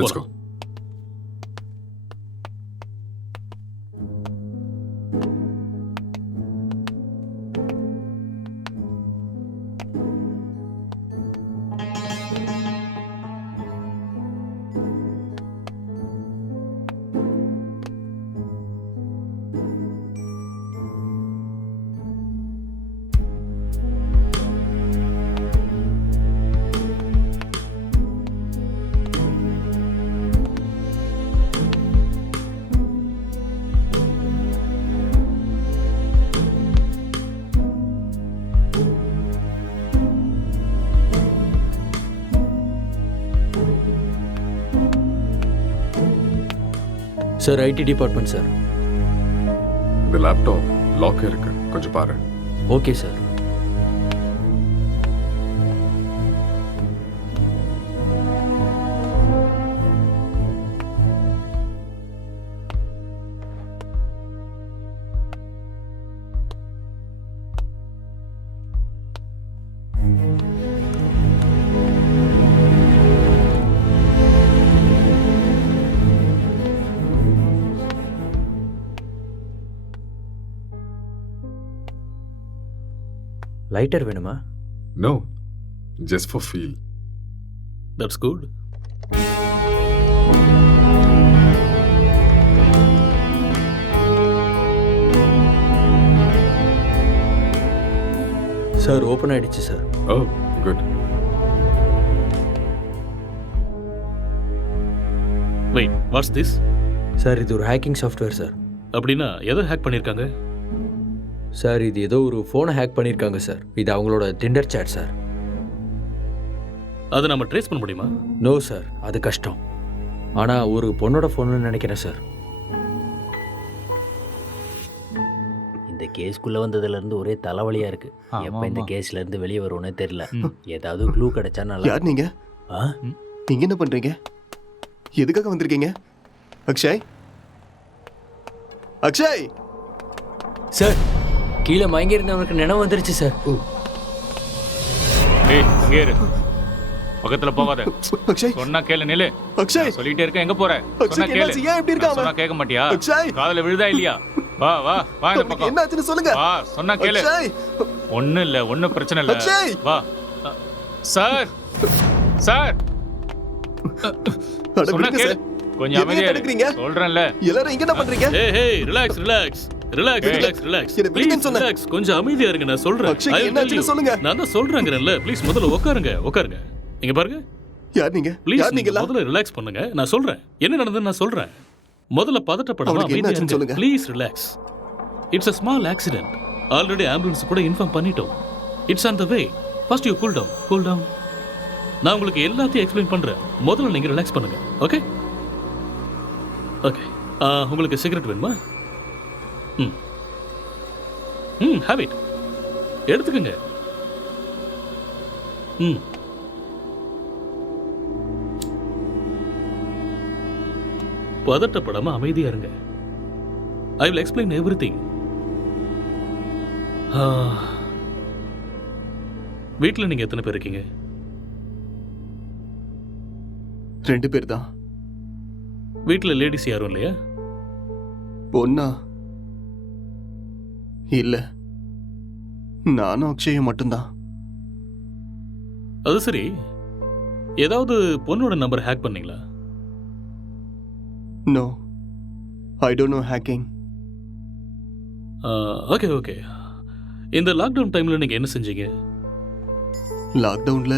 Let's go. Sir IT department sir. இந்த லேப்டாப் லாக் இருக்கு, கொஞ்சம் பாரு. Okay sir. லைட்டர் வேணுமா? No, just for feel. That's good. Sir open ஆயிடுச்சு sir. Oh, good. Wait, what's this? Sir இது ஒரு ஹேக்கிங் சாஃப்ட்வேர் சார். அப்படின்னா எதை ஹேக் பண்ணியிருக்காங்க? சார் இது ஏதோ ஒரு ஃபோனை ஹேக் பண்ணியிருக்காங்க சார். இது அவங்களோட டிண்டர் சேட் சார். அதை நம்ம ட்ரேஸ் பண்ண முடியுமா? நோ சார், அது கஷ்டம். ஆனால் ஒரு பொண்ணோட ஃபோன்னு நினைக்கிறேன் சார். இந்த கேஸ்க்குள்ளே வந்ததுலேருந்து ஒரே தலைவலியாக இருக்குது. எப்போ இந்த கேஸ்லேருந்து வெளியே வருவோன்னே தெரியல. ஏதாவது க்ளூ கிடைச்சா நல்லா. யார் நீங்க? நீங்க என்ன பண்றீங்க? எதுக்காக வந்திருக்கீங்க? அக்ஷய், அக்ஷய் சார், கீழே மயங்கி இருந்தவனுக்கு நினைவு வந்துருச்சு சார். ஏய் இங்கே இரு, பக்கத்துல போகாத. அக்ஷய் சொன்னா கேளு. நில்லு. அக்ஷய் சொல்லிட்டே இருக்க, எங்க போற? சொன்னா கேளு. ஏன் இப்படி இருக்காம? சொன்னா கேட்க மாட்டியா? அக்ஷய் காதுல விழுதா இல்லையா? வா வா வா இந்த பக்கம். என்ன ஆச்சுன்னு சொல்லுங்க. வா, சொன்னா கேளு. அக்ஷய் ஒண்ணும் இல்ல, ஒண்ணும் பிரச்சனை இல்ல. அக்ஷய் வா. சார் சார் சொன்னா கேளு. கொஞ்சம் அமைதியா இரு. சொல்றேன்ல. எல்லாரும் இங்க என்ன பண்றீங்க? ஏய் ஏய் relax relax relax relax relax. Please relax. கொஞ்சம் அமைதியா இருங்க, நான் சொல்றேன். அக்ஷய் என்னாச்சுன்னு சொல்லுங்க. நான் தான் சொல்றேங்கறேன்ல. ப்ளீஸ் முதல்ல உட்காருங்க உட்காருங்க. இங்க பாருங்க. யார் நீங்க? ப்ளீஸ் யார் நீங்க? முதல்ல ரிலாக்ஸ் பண்ணுங்க. நான் சொல்றேன் என்ன நடந்ததுன்னு நான் சொல்றேன். முதல்ல பதட்டப்படாம அமைதியா இருங்க. Please relax. It's a small accident. Already ambulance கூட இன்ஃபார்ம் பண்ணிட்டோம். It's on the way. First you cool down. Cool down. நான் உங்களுக்கு எல்லாத்தையும் எக்ஸ்பிளைன் பண்றேன். முதல்ல நீங்க ரிலாக்ஸ் பண்ணுங்க. Okay okay. உங்களுக்கு சிகரெட் வேணுமா? Have it. எடுத்துக்கங்க. பதட்டப்படாம அமைதியா இருங்க. ஐ வில் எக்ஸ்பிளைன் எவ்ரிதிங். வீட்டில் நீங்க எத்தனை பேர் இருக்கீங்க? 2 பேர் தான். வீட்டில் லேடிஸ் யாரும் இல்லையா? பொண்ணா? இல்ல, நானும் அக்ஷயும் மட்டும்தான். அது சரி, ஏதாவது பொண்ணோட நம்பர் ஹேக் பண்ணீங்களா? No, I don't know hacking. Okay okay. இந்த லாக்டவுன் டைம்ல நீங்க என்ன செஞ்சீங்க? லாக்டவுன்ல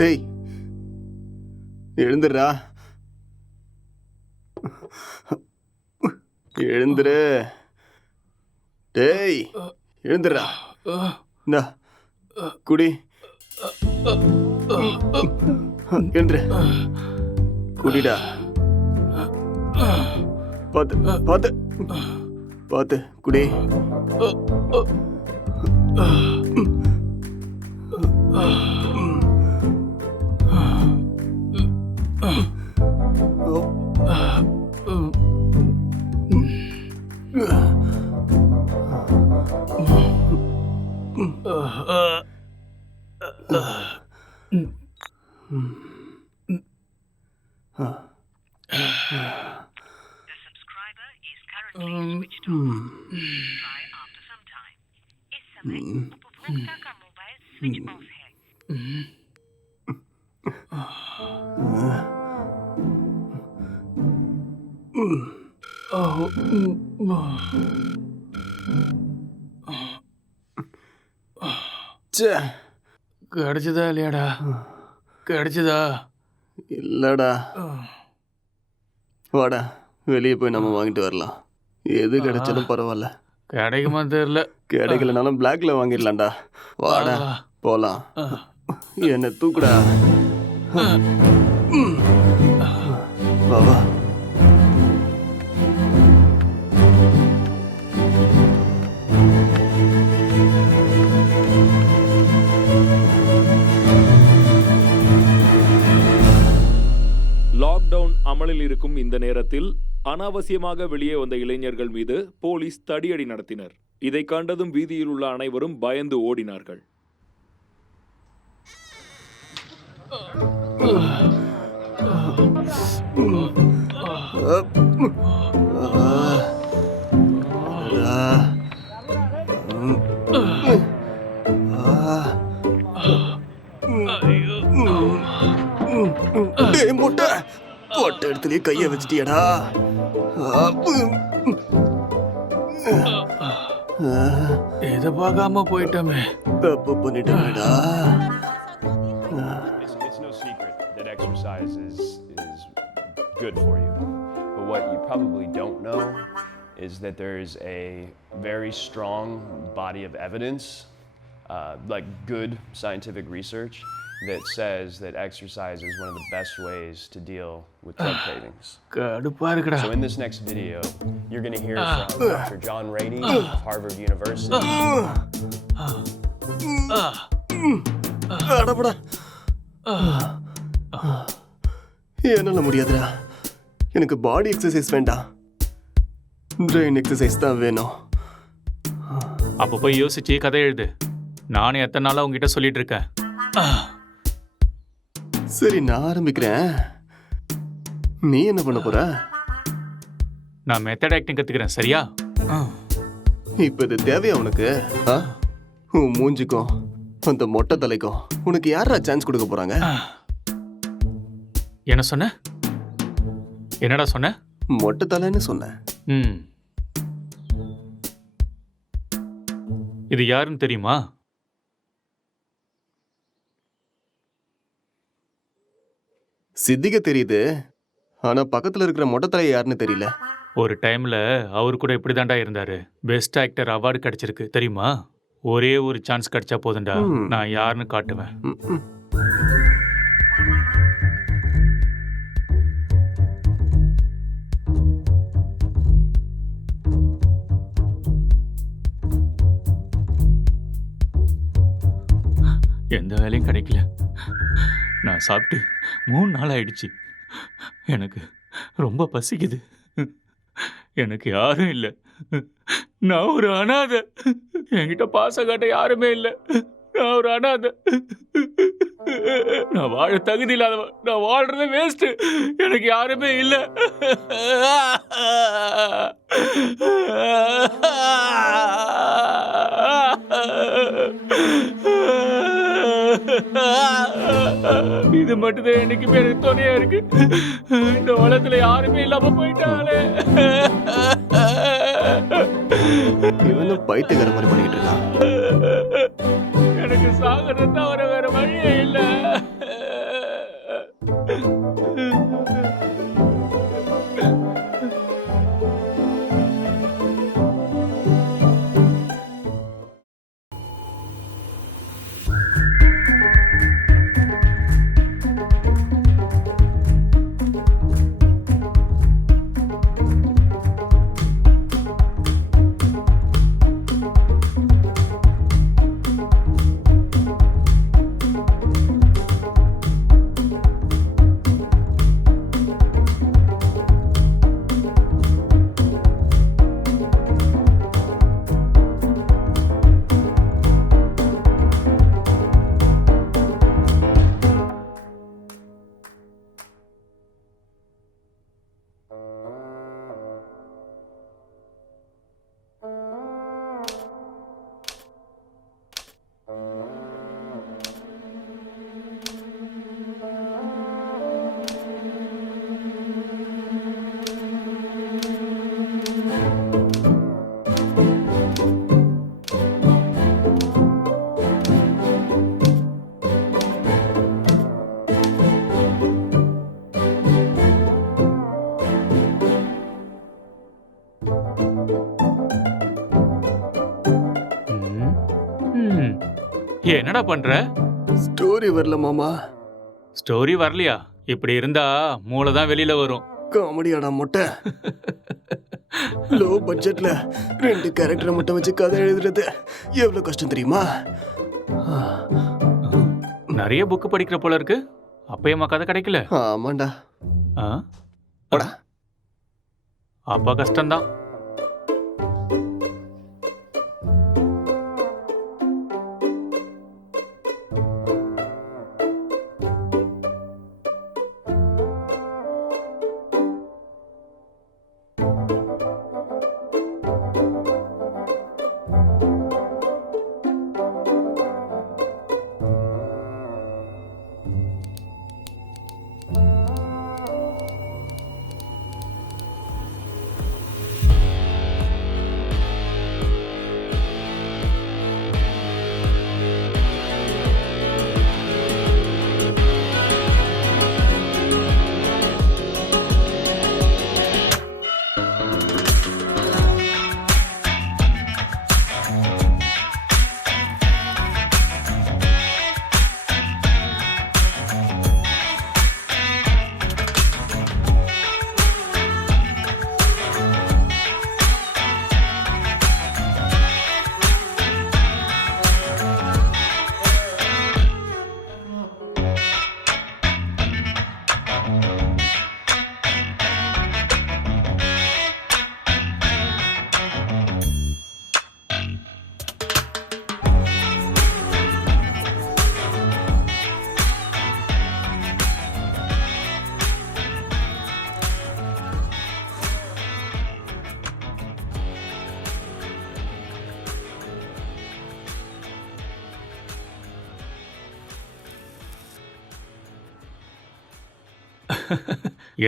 டேய், எழுந்துடுறா, எழுந்துரு. டேய், எழுந்துடுறா. இந்தா குடி. எழுந்துரு, குடிடா. பார்த்து பார்த்து பார்த்து குடி. கிடைச்சதா இல்லையாடா? கிடைச்சதா? இல்லடா. வாடா, வெளியே போய் நம்ம வாங்கிட்டு வரலாம். எது கிடைச்சாலும் பரவாயில்ல. கிடைக்குமா தெரியல. கிடைக்கலனாலும் பிளாக்ல வாங்கிடலாம்டா. வாடா போலாம். என்ன தூக்குடா. வா வா. லாக்டவுன் அமலில் இருக்கும் இந்த நேரத்தில் அனாவசியமாக வெளியே வந்த இளைஞர்கள் மீது போலீஸ் தடியடி நடத்தினர். இதை கண்டதும் வீதியில் உள்ள அனைவரும் பயந்து ஓடினார்கள். முட்டை போட்ட இடத்துலயே கைய வச்சிட்டியடா. இதை பார்க்காம போயிட்டோமே. தப்பு பண்ணிட்டேடா. It's no secret that exercise is good for you. But what you probably don't know is that there is a very strong body of evidence, like good scientific research, that says that exercise is one of the best ways to deal with drug cravings. So in this next video, you're going to hear from Dr. John Rady of Harvard University. அடபடா. என்னால முடியாதுடா. எனக்கு பாடி exercise வேண்டாம், brain exercise தான் வேணும். அப்போ போய் யோசிச்சு கதை எழுது. நானும் எத்தனை நாளாக உங்ககிட்ட சொல்லிட்டு இருக்கேன். சரி, நான் ஆரம்பிக்கிறேன். நீ என்ன பண்ண போற? நான் மெத்தட் ஆக்டிங் கற்றுக்கிறேன், சரியா? இப்ப இது தேவையா உனக்கு? உன் மூஞ்சிக்கும் அந்த மொட்டை தலைக்கும் உனக்கு யாரா சான்ஸ் கொடுக்க போறாங்க? என்ன சொன்ன? என்னடா சொன்ன? மொட்டை தலைன்னு சொன்னேன். இது யாருன்னு தெரியுமா? சித்திக தெரியுது, ஆனா பக்கத்துல இருக்கிற மொட்டை தலை யாருன்னு தெரியல. ஒரு டைம்ல அவரு கூட இப்படிதான்டா இருந்தாரு. பெஸ்ட் ஆக்டர் அவார்டு கிடைச்சிருக்கு தெரியுமா? ஒரே ஒரு சான்ஸ் கிடைச்சா போதும்டா, நான் யாருன்னு காட்டுவேன். எந்த வேலையும் கிடைக்கல. நான் சாப்பிட்டு 3 நாள் ஆயிடுச்சு. எனக்கு ரொம்ப பசிக்குது. எனக்கு யாரும் இல்லை. நான் ஒரு அனாதை. என்கிட்ட பாசம் காட்ட யாருமே இல்லை. நான் ஒரு அனாதை. நான் வாழ தகுதி இல்லாதவன். நான் வாழ்றது வேஸ்ட். எனக்கு யாருமே இல்லை. இது மட்டும்தான் என்னைக்குமே எனக்கு துணையா இருக்கு. இந்த உலகத்துல யாருமே இல்லாம போயிட்டாலே. இவனும் பைத்தியக்கார மாதிரி பண்ணிட்டு இருக்கான். எனக்கு சாகறது தவிர வேற வழியே இல்லை. என்னடா பண்ற? ஸ்டோரி வரல மாமா. ஸ்டோரி வரலையா? இப்படி இருந்தா மூளை தான் வெளியில வரும். காமெடியாடா மொட்டை. லோ பட்ஜெட்ல 2 கேரக்டரை மட்டும் வச்சு கதை எழுதுறது எவ்வளவு கஷ்டம் தெரியுமா? நிறைய புக்கு படிக்கிற போல இருக்கு. அப்பயமா கதை கிடைக்கல? ஆமாண்டா. அப்பா கஷ்டம்தான்.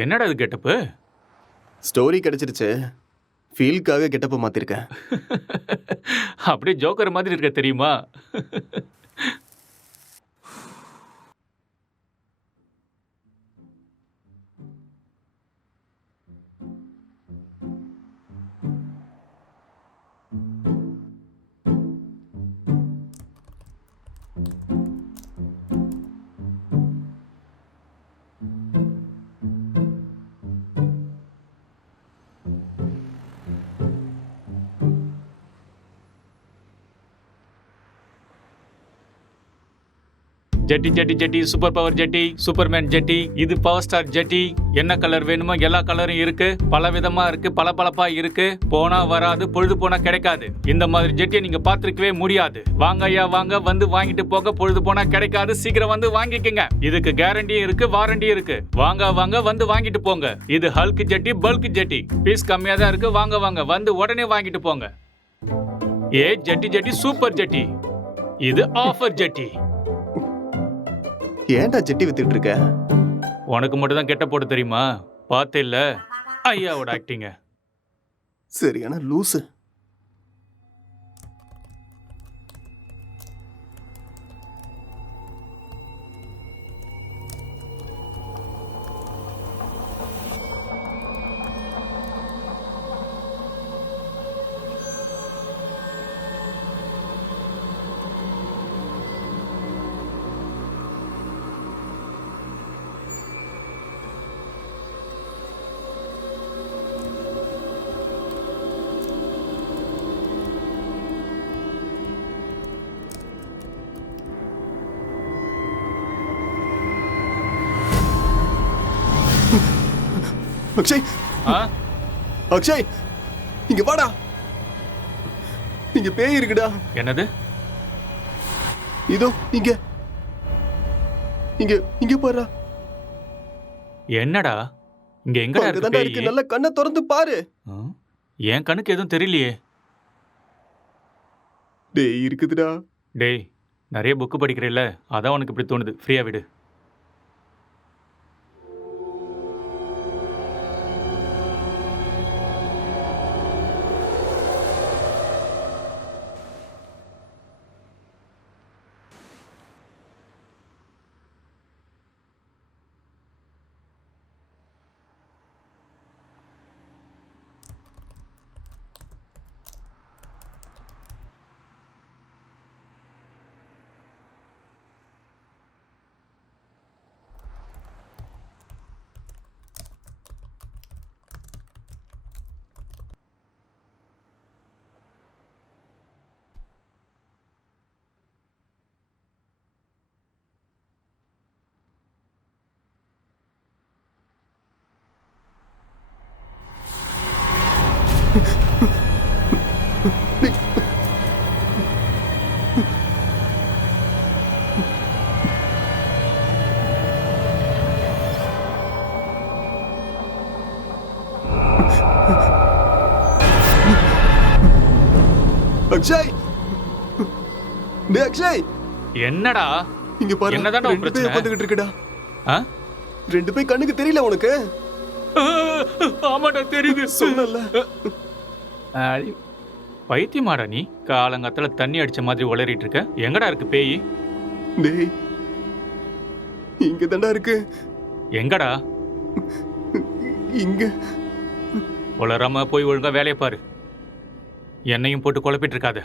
என்னடா இது கெட்டப்பு? ஸ்டோரி கிடைச்சிருச்சு, ஃபீல்க்காக கெட்டப்ப மாத்திருக்கேன். அப்படியே ஜோக்கர் மாதிரி இருக்க தெரியுமா? ஜெட்டி ஜெட்டி ஜெட்டி, சூப்பர் பவர் ஜெட்டி, சூப்பர்மேன் ஜெட்டி, இது பவர் ஸ்டார் ஜெட்டி. என்ன கலர் வேணுமோ எல்லா கலரும் இருக்கு, பல விதமா இருக்கு, பளபளப்பா இருக்கு. போனா வராது, பொழுது போனா கிடைக்காது. இந்த மாதிரி ஜெட்டியை நீங்க பார்த்திருக்கவே முடியாது. வாங்க ஐயா வாங்க, வந்து வாங்கிட்டு போக. பொழுது போனா கிடைக்காது, சீக்கிரம் வந்து வாங்கிக்கங்க. இதுக்கு கேரண்டியும் இருக்கு, வாரண்டியும் இருக்கு. வாங்க வாங்க, வந்து வாங்கிட்டு போங்க. இது ஹல்க் ஜெட்டி, பல்க் ஜெட்டி. பீஸ் கம்மியா தான் இருக்கு. வாங்க வாங்க, வந்து உடனே வாங்கிட்டு போங்க. ஏ ஜெட்டி ஜெட்டி, சூப்பர் ஜெட்டி. இது ஆஃபர் ஜெட்டி. ஏன்டா ஜெட்டி வித்துட்டு இருக்க? உனக்கு மட்டும் தான் கெட்ட போட தெரியுமா? பார்த்தே இல்ல ஐயாவோட ஆக்டிங்க. சரியான லூசு. அக்ஷய், அக்ஷய், இங்க வாடா. இங்க பேய் இருக்குடா. என்னது? இதோ இங்க இங்க இங்க பாரு. என்னடா இங்க எங்கடா இருக்கு பேய்? நல்ல கண்ணை திறந்து பாரு. என் கண்ணுக்கு எதுவும் தெரியலையே. டேய் இருக்குதுடா. டேய் நிறைய புக்கு படிக்கிறேல்ல, அதான் உனக்கு இப்படி தோணுது. ஃப்ரீயா விடு. அக்ஷய், டேய் அக்ஷய். என்னடா இங்க பாரு. என்னதான் ரெண்டு பேய் உட்கார்ந்துகிட்டு இருக்குடா. ரெண்டு பேய் கண்ணுக்கு தெரியல உனக்கு? ஆமாடா தெரியுது. சொல்லல. பைத்தியமாடா நீ? காலங்கத்துல தண்ணி அடிச்ச மாதிரி உளறிட்டு இருக்க. எங்கடா இருக்கு பேய்? டேய் இங்க தான்டா இருக்கு. எங்கடா? இங்க. உளறாம போய் ஒழுங்கா வேலையை பாரு. என்னையும் போட்டு குழப்பிட்டு இருக்காத.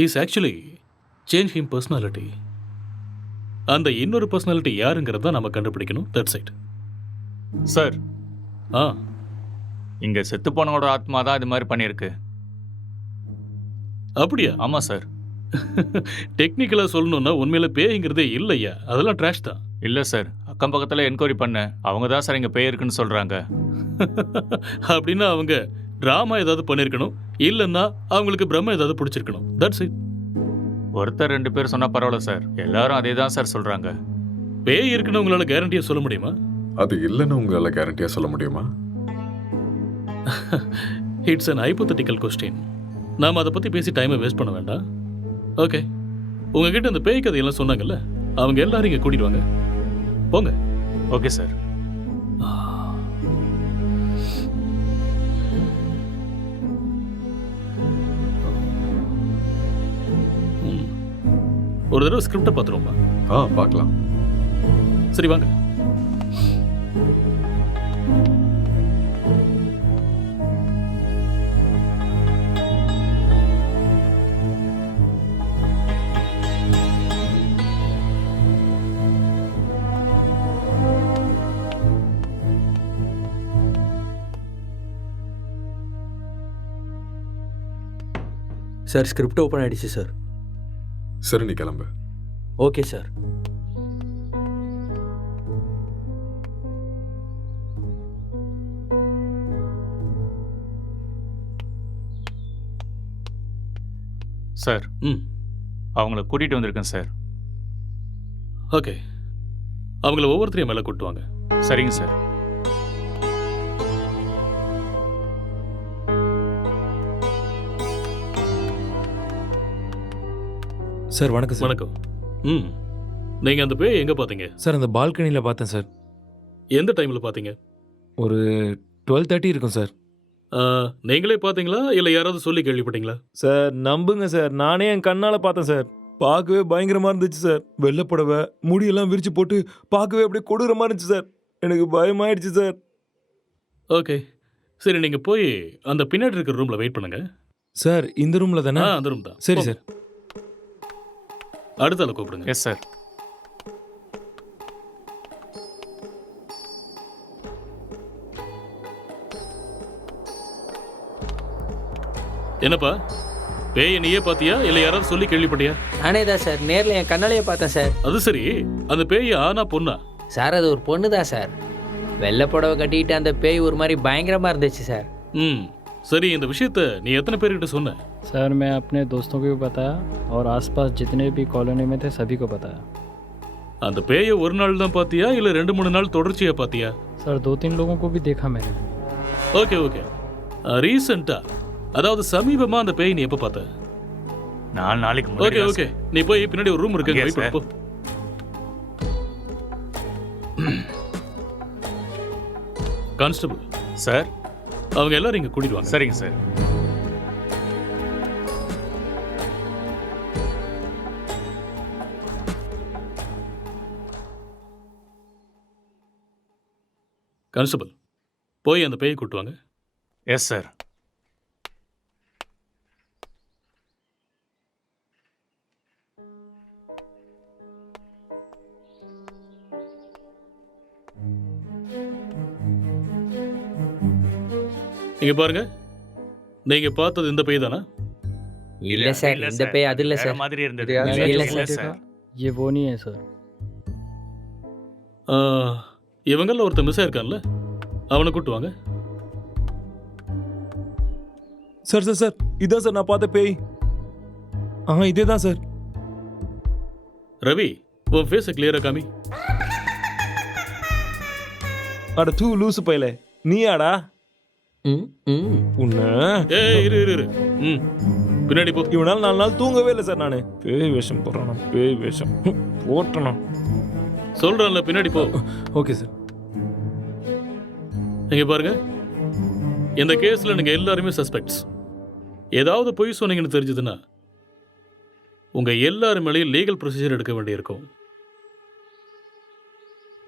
He's actually changed him personality. அந்த இன்னொரு பர்சனாலிட்டி யாருங்கிறத நம்ம கண்டுபிடிக்கணும். That's it sir. இங்க செத்து போனவனோட ஆத்மா தான் இது மாதிரி பண்ணியிருக்கு. அப்படியா? ஆமா சார். டெக்னிக்கலாக சொல்லணும்னா உண்மையில பேய்ங்கிறதே இல்லையா, அதெல்லாம் ட்ராஷ் தான். இல்லை சார், அக்கம் பக்கத்தில் என்கொயரி பண்ணேன். அவங்க தான் சார் இங்கே பேய் இருக்குன்னு சொல்கிறாங்க. அப்படின்னா அவங்க ட்ராமா ஏதாவது பண்ணியிருக்கணும், இல்லைன்னா அவங்களுக்கு பிரம்ம ஏதாவது பிடிச்சிருக்கணும். That's it. ஒருத்தர் 2 பேர் சொன்னால் பரவாயில்ல சார், எல்லாரும் அதே தான் சார் சொல்கிறாங்க. பேய் இருக்குன்னு உங்களால் கேரண்டியாக சொல்ல முடியுமா? அது இல்லைன்னு உங்களால் கேரண்டியாக சொல்ல முடியுமா? It's an hypothetical question. நாம் அதை பற்றி பேசி டைமை வேஸ்ட் பண்ண வேண்டாம். ஓகே, உங்ககிட்ட இந்த பேய் கதையெல்லாம் சொன்னாங்கல்ல, அவங்க எல்லாரும் இங்கே கூட்டிட்டு வாங்க. போங்க. Okay sir. ஒரு தடவை ஸ்கிரிப்டை பார்த்துருவோமா? பார்க்கலாம். சரி வாங்க. சார் ஸ்கிரிப்ட் ஓப்பன் ஆயிடுச்சு சார். சரி, நீ கிளம்பு. Okay sir. சார், அவங்கள கூட்டிகிட்டு வந்திருக்கேன் சார். ஓகே, அவங்கள ஒவ்வொருத்தரையும் மேலே கூட்டு வாங்க. சரிங்க சார். சார் வணக்கம் சார். வணக்கம். நீங்கள் அந்த பேய் எங்கே பார்த்தீங்க? சார் அந்த பால்கனியில் பார்த்தேன் சார். எந்த டைமில் பார்த்தீங்க? ஒரு 12:30 இருக்கும் சார். நீங்களே பார்த்தீங்களா இல்லை யாராவது சொல்லி கேள்விப்பட்டீங்களா? சார் நம்புங்க சார், நானே என் கண்ணால் பார்த்தேன் சார். பார்க்கவே பயங்கரமாக இருந்துச்சு சார். வெள்ளைப்படவை முடியெல்லாம் விரிச்சு போட்டு பார்க்கவே அப்படியே கொடூரமாக இருந்துச்சு சார். எனக்கு பயமாயிடுச்சு சார். ஓகே, சரி நீங்கள் போய் அந்த பின்னாடி இருக்கிற ரூமில் வெயிட் பண்ணுங்க. சார் இந்த ரூமில் தானே? அந்த ரூம் தான். சரி சார். அடுத்தால கூப்பிடுங்க. Yes sir. என்னப்பா, பேயை நீயே பார்த்தியா இல்லை யாராவது சொல்லி கேள்விப்பட்டியா? நானே தான் சார், நேரில் என் கண்ணாலேயே பார்த்தேன் சார். அது சரி, அந்த பேய் ஆனா பொண்ணா? சார் அது ஒரு பொண்ணு தான் சார். வெள்ளை புடவை கட்டிட்டு அந்த பேய் ஒரு மாதிரி பயங்கரமாக இருந்துச்சு சார். சரி, இந்த விஷயத்த நீ எத்தனை பேர்கிட்ட சொன்ன? सर मैं अपने दोस्तों को भी बताया और आसपास जितने भी कॉलोनी में थे सभी को बताया. அந்த பேயை ஒரு நாள் தான் பார்த்தியா இல்லை 2-3 நாள் தொடர்ச்சியா பார்த்தியா? सर 2-3 लोगों को भी देखा मैंने. ஓகே ஓகே, ரீசெண்டா அதாவது சமீபமா அந்த பேய் நீ எப்போ பார்த்த? 4 நாளைக்கு முன்னாடி. ஓகே ஓகே, நீ போய் பின்னாடி ஒரு ரூம் இருக்கு, அங்கேயா வெயிட் பண்ணு போ. கான்ஸ்டபிள் சார், அவங்க எல்லாரும் இங்கே கூட்டிட்டு வாங்க. சரிங்க சார். கான்ஸ்டபிள் போய் அந்த பேயை கூட்டு வாங்க. Yes sir. இங்க பாருங்க, நீங்க பார்த்தது இந்த பேய் தானா? இல்ல சார், இந்த பேய் அது இல்ல வேற சார். மாதிரி இருந்தது. இல்ல இல்ல சார். சார். ये वो नहीं है सर. இவங்கள ஒருத்தன் மிஸ் ஆயிருக்கான்ல, அவனை கூட்டு வாங்க. சார் சார் சார், இதான் சார் நான் பார்த்த பேய். இதே தான் சார். ரவி, உன் ஃபேஸை கிளியரா காமி. அட தூ லூசு பையலே, நீயாடா? உன்ன இரு இரு இரு. பின்னாடி போ. இவனால 4 நாள் தூங்கவே இல்லை சார். நானு பேய் வேஷம் போடுறான், பேய் வேஷம் போட்டணும் சொல்றேன்ல, பின்னாடி போ. Okay sir. இங்க பாருங்க, இந்த கேஸ்ல நீங்க எல்லாருமே சஸ்பெக்ட்ஸ். ஏதாவது பொய் சொன்னீங்கன்னு தெரிஞ்சதுன்னா உங்க எல்லாரும் மேலேயும் லீகல் ப்ரொசீஜர் எடுக்க வேண்டியிருக்கும்.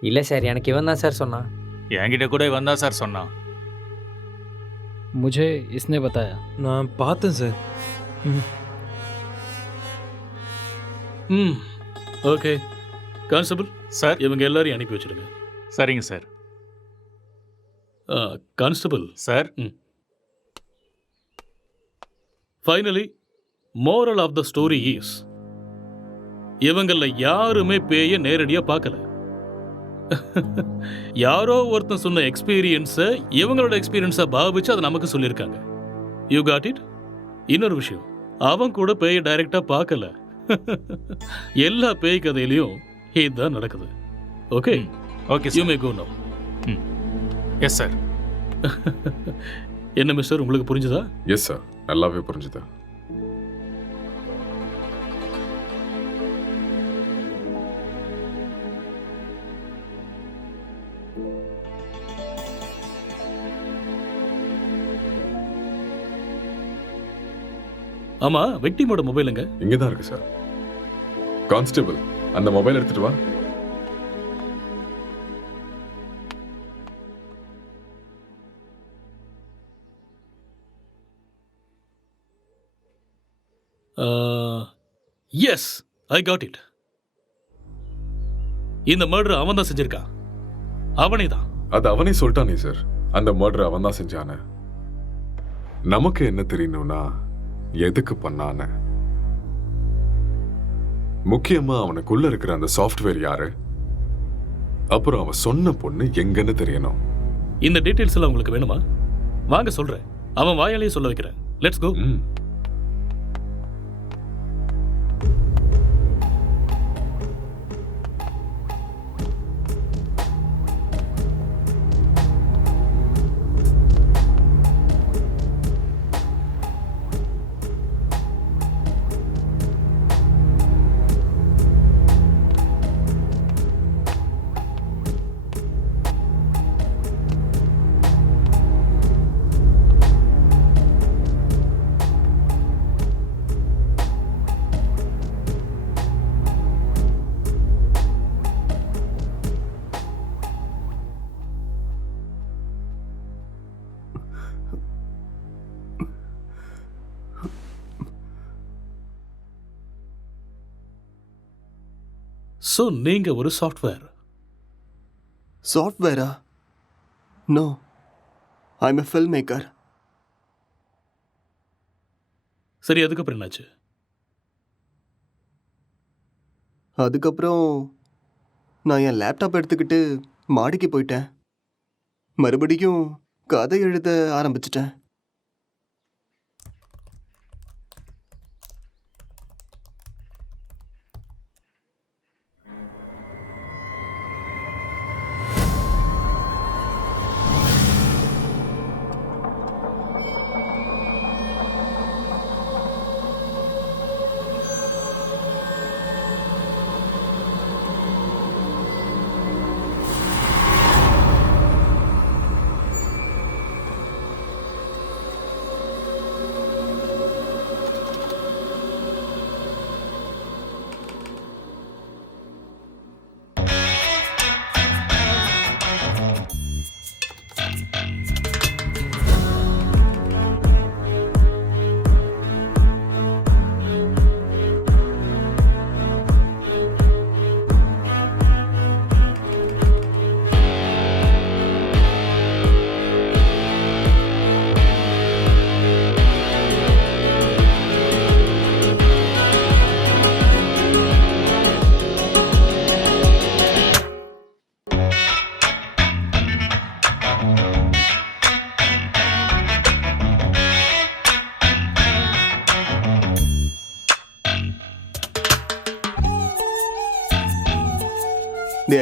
இல்ல சார், எனக்கு இவன் தான் சார் சொன்னான். என்கிட்ட கூட இவன் தான் சார் சொன்னான். मुझे इसने बताया. நான் பார்த்தேன் சார். ஓகே கான்ஸ்டபிள் சார், இவங்க எல்லாரையும் அனுப்பி வச்சிடுங்க. சரிங்க sir. Constable sir, finally moral of the story is, இவங்கள யாருமே பேய நேரடியா பார்க்கல. யாரோ ஒருத்தன் சொன்ன எக்ஸ்பீரியன்ஸை இவங்களோட எக்ஸ்பீரியன்ஸை பாவிச்சு அதை நமக்கு சொல்லியிருக்காங்க. You got it? இன்னொரு விஷயம், அவன் கூட பேயை டைரக்டா பார்க்கல. எல்லா பேய் கதையிலையும் இதுதான் நடக்குது. Okay okay, you may go now. Yes sir. என்ன மிஸ்டர், உங்களுக்கு புரிஞ்சுதா? எஸ் சார், நல்லாவே புரிஞ்சுதா. ஆமா, விக்டிமோட மொபைலுங்க? இங்கதான் இருக்கு சார். கான்ஸ்டபிள், அந்த மொபைல் எடுத்துட்டு வா. Yes, I got it. இந்த மர்டர் அவன் தான் செஞ்சிருக்கான். அவனே தான். அது அவனே சொல்லிட்டானே சார், அந்த மர்டர் அவன் தான் செஞ்சான. நமக்கு என்ன தெரியணும்னா எதுக்கு பண்ணான, முக்கியமா அவனுக்குள்ள இருக்கிற அந்த சாஃப்ட்வேர் யாரு, அப்புறம் அவன் சொன்ன பொண்ணு எங்கன்னு தெரியணும். இந்த டீடைல்ஸ் எல்லாம் உங்களுக்கு வேணுமா? வாங்க சொல்றேன். அவன் வாயாலேயே சொல்ல வைக்கிறேன். Let's go. ஸோ நீங்க ஒரு சாஃப்ட்வேர்? சாஃப்ட்வேரா? No, I am a film maker. சரி, அதுக்கப்புறம் என்னாச்சு? அதுக்கப்புறம் நான் என் லேப்டாப் எடுத்துக்கிட்டு மாடிக்கு போயிட்டேன். மறுபடியும் கதை எழுத ஆரம்பிச்சிட்டேன்.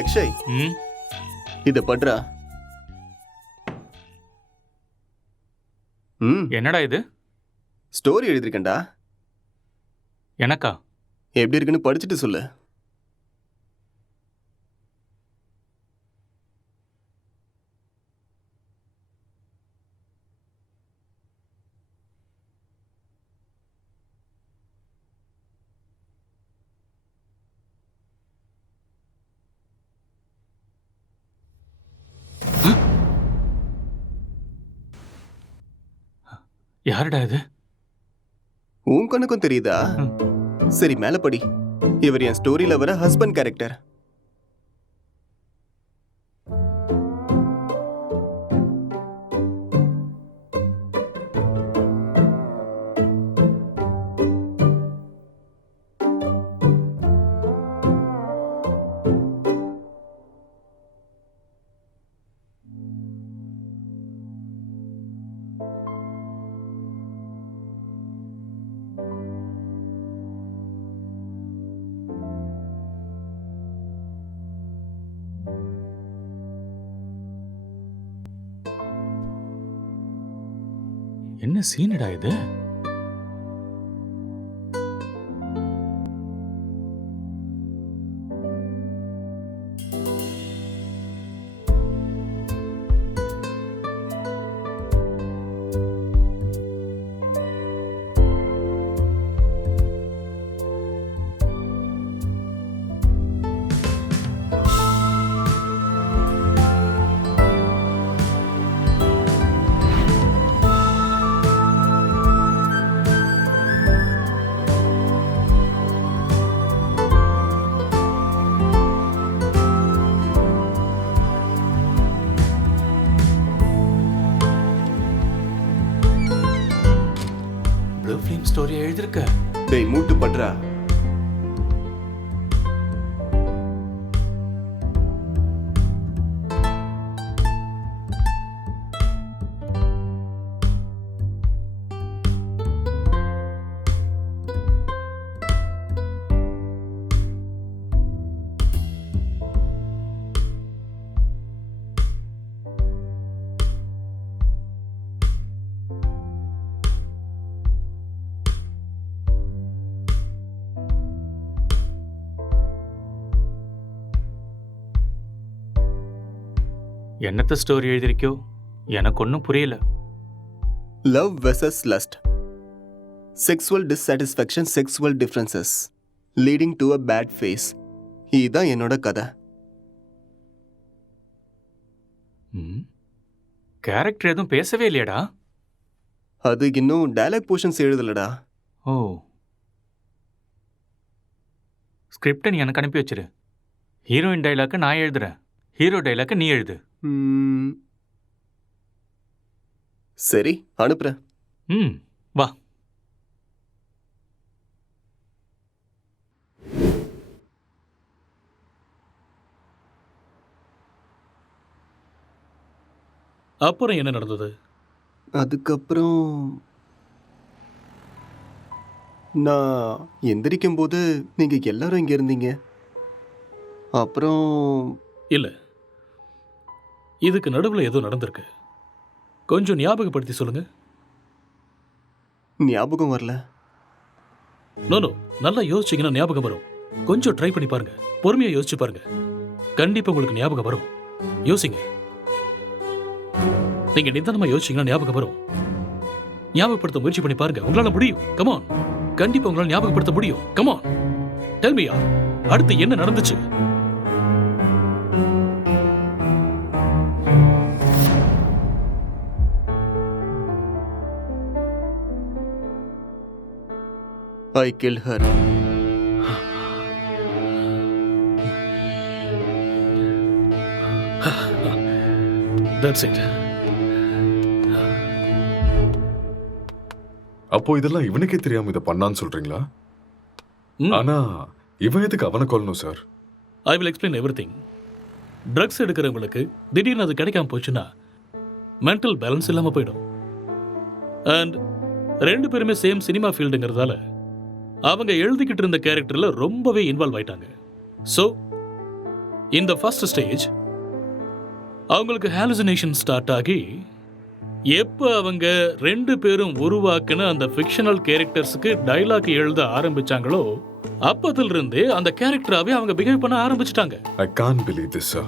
அக்ஷய், இத பண்றா. என்னடா இது? ஸ்டோரி எழுதிருக்கேன்டா. எனக்கா? எப்படி இருக்குன்னு படிச்சுட்டு சொல்லு. யாருடா இது? உன் கண்ணுக்கும் தெரியுதா? சரி, மேல படி. இவர் என் ஸ்டோரியில வர ஹஸ்பண்ட் கேரக்டர். என்ன சீனடா இது? ப்ளூ ஃபிலிம் ஸ்டோரி எழுதிருக்க? டேய் மூட்டு பண்றா. என்னத்த ஸ்டோரி எழுதிருக்கியோ? எனக்கு ஒன்றும் புரியல. Love versus lust, sexual dissatisfaction, sexual differences leading to a bad phase. இதுதான் என்னோட கதை. கேரக்டர் எதுவும் பேசவே இல்லையாடா? அது இன்னும் டயலாக் போர்ஷன்ஸ் எழுதலடா. ஓ, ஸ்கிரிப்டை நீ எனக்கு அனுப்பி வச்சிரு. ஹீரோயின் டைலாக்கை நான் எழுதுறேன், ஹீரோ டைலாக்கை நீ எழுது. சரி, அனுப்புறேன். வா. அப்புறம் என்ன நடந்தது? அதுக்கப்புறம் நான் எந்திரிக்கும் போது நீங்க எல்லாரும் இங்க இருந்தீங்க. அப்புறம் இல்ல, இதுக்கு நடுவில் ஏதோ நடந்திருக்கு. கொஞ்சம் ஞாபகப்படுத்தி சொல்லுங்க. ஞாபகம் வரல. நோ, நல்லா யோசிச்சீங்கன்னா ஞாபகம் வரும். கொஞ்சம் ட்ரை பண்ணி பாருங்க, பொறுமையா யோசிச்சு பாருங்க. கண்டிப்பா உங்களுக்கு ஞாபகம் வரும். யோசிங்க. நீங்க நிதானமா யோசிச்சீங்கன்னா ஞாபகம் வரும். ஞாபகப்படுத்த முயற்சி பண்ணி பாருங்க, உங்களால முடியும். கமான், கண்டிப்பா உங்களால ஞாபகப்படுத்த முடியும். கமான், டெல் மீ யார், அடுத்து என்ன நடந்துச்சு? I killed her. That's it. அப்போ இதெல்லாம் இவனுக்கே தெரியாம இதை பண்ணான்னு சொல்றீங்களா? ஆனா இவன் எதுக்கு அவனை கொல்லணும் சார்? I will explain everything. Drugs எடுக்கிறவங்களுக்கு திடீர்னு அது கிடைக்காம போச்சுன்னா மென்டல் பேலன்ஸ் இல்லாம போயிடும். அண்ட் ரெண்டு பேருமே சேம் சினிமா ஃபீல்டுங்கிறதால அவங்க எழுதிக்கிட்டு இருந்த கேரக்டர்ல ரொம்பவே இன்வால்வ் ஆயிட்டாங்க. ஸோ இந்த ஃபர்ஸ்ட் ஸ்டேஜ் அவங்களுக்கு ஹாலுசினேஷன் ஸ்டார்ட் ஆகி எப்போ அவங்க ரெண்டு பேரும் உருவாக்குன அந்த ஃபிக்ஷனல் கேரக்டர்ஸுக்கு டைலாக் எழுத ஆரம்பிச்சாங்களோ அப்பத்துல இருந்தே அந்த கேரக்டராகவே அவங்க பிஹேவ் பண்ண ஆரம்பிச்சிட்டாங்க. I can't believe this, sir.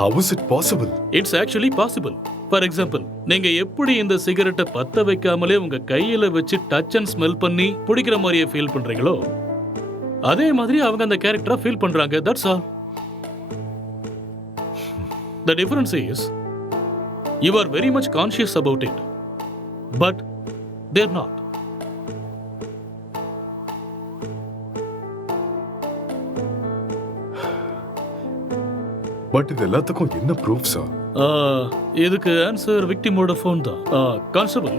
How is it possible? It's actually possible. For example, நீங்க எப்படி இந்த சிகரெட்டை பத்த வைக்காமலே உங்க கையில வச்சு டச் அண்ட் ஸ்மெல் பண்ணி பிடிக்கிற மாதிரியே ஃபீல் பண்றீங்களோ அதே மாதிரி அவங்க அந்த கேரக்டரா ஃபீல் பண்றாங்க. That's all. The difference is you are very much conscious about it, but they're not. But இது எல்லாத்துக்கும் என்ன ப்ரூஃப் சார்? இதுக்கு ஆன்சர் விக்டிமோட ஃபோன் தான். கான்ஸ்டபிள்,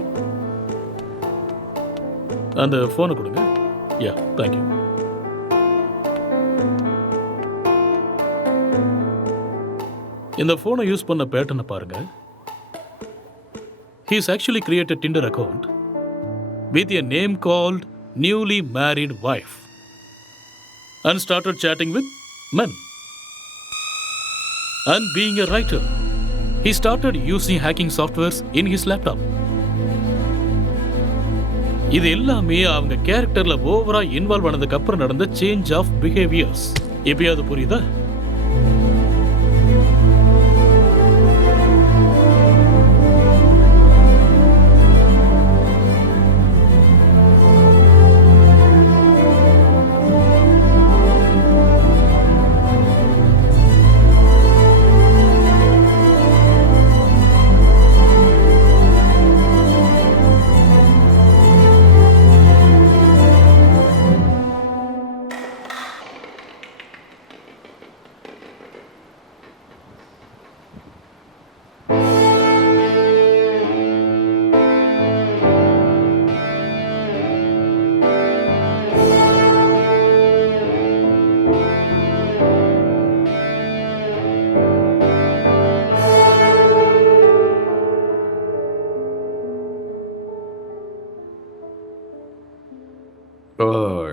அந்த ஃபோனை கொடுங்க. யா, தேங்க்யூ. இந்த ஃபோனை யூஸ் பண்ண பேட்டர்னை பாருங்க. He's actually created Tinder account with a name called newly married wife and started chatting with men. And being a writer, he started using hacking softwares in his laptop. இது எல்லாமே அவங்க கேரக்டர்ல ஓவரா இன்வால்வ் ஆனதுக்கு அப்புறம் நடந்த சேஞ்ச் ஆஃப் பிஹேவியர்ஸ். எப்பயாவது புரியுதா?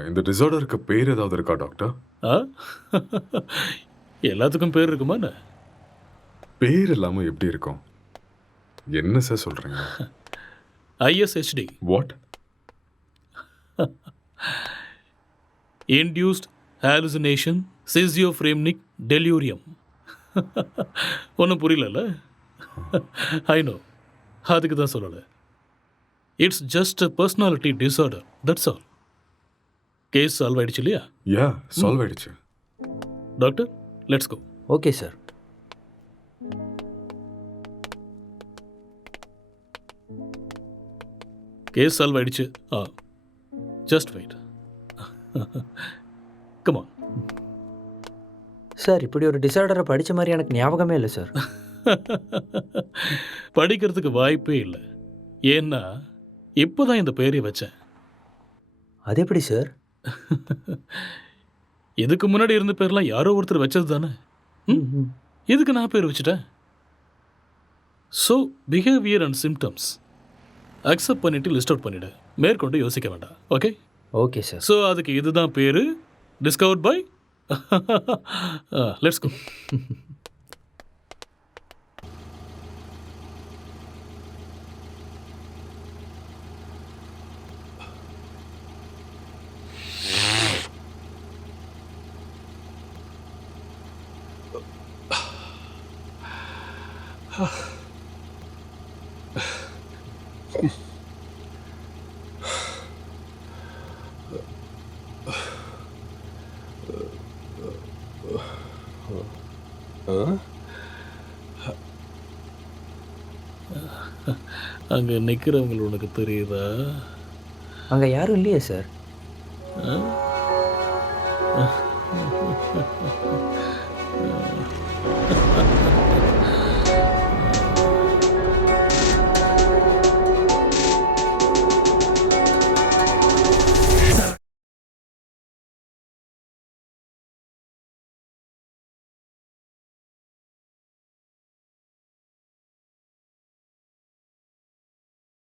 இந்த டிசார்டருக்கு பேர் ஏதாவது இருக்கா டாக்டர்? எல்லாத்துக்கும் பேர் இருக்குமா? பேர் இல்லாம எப்படி இருக்கும்? என்ன சார் சொல்றீங்க? ISHD. What? Induced hallucination schizophrenic delirium. ஒன்றும் புரியல. ஐ நோ, அதுக்கு தான் சொல்லலை. It's just a personality disorder, that's all. Case solve ஆயிடுச்சு இல்லையா? யா, சால்வ் ஆயிடுச்சு. Doctor, let's go. Okay sir. Case solve ஆயிடுச்சு. Just wait. Come on. Sir, இப்படி ஒரு டிசார்டரை படித்த மாதிரி எனக்கு ஞாபகமே இல்லை சார். படிக்கிறதுக்கு வாய்ப்பே இல்லை. ஏன்னா இப்போதான் இந்த பேரை வச்சேன். அது எப்படி சார்? இதுக்கு முன்னாடி இருந்த பேர்லாம் யாரோ ஒருத்தர் வச்சது தானே. இதுக்கு நான் பேர் வச்சுட்டேன். So behaviour and symptoms accept பண்ணிட்டு லிஸ்ட் அவுட் பண்ணிவிடு. மேற்கொண்டு யோசிக்க வேண்டாம். ஓகே? Okay sir. ஸோ அதுக்கு இதுதான் பேர். Discovered by. Let's go. அங்க நிக்கிறவங்க உனக்கு தெரியுதா? அங்கே யாரும் இல்லையே சார்.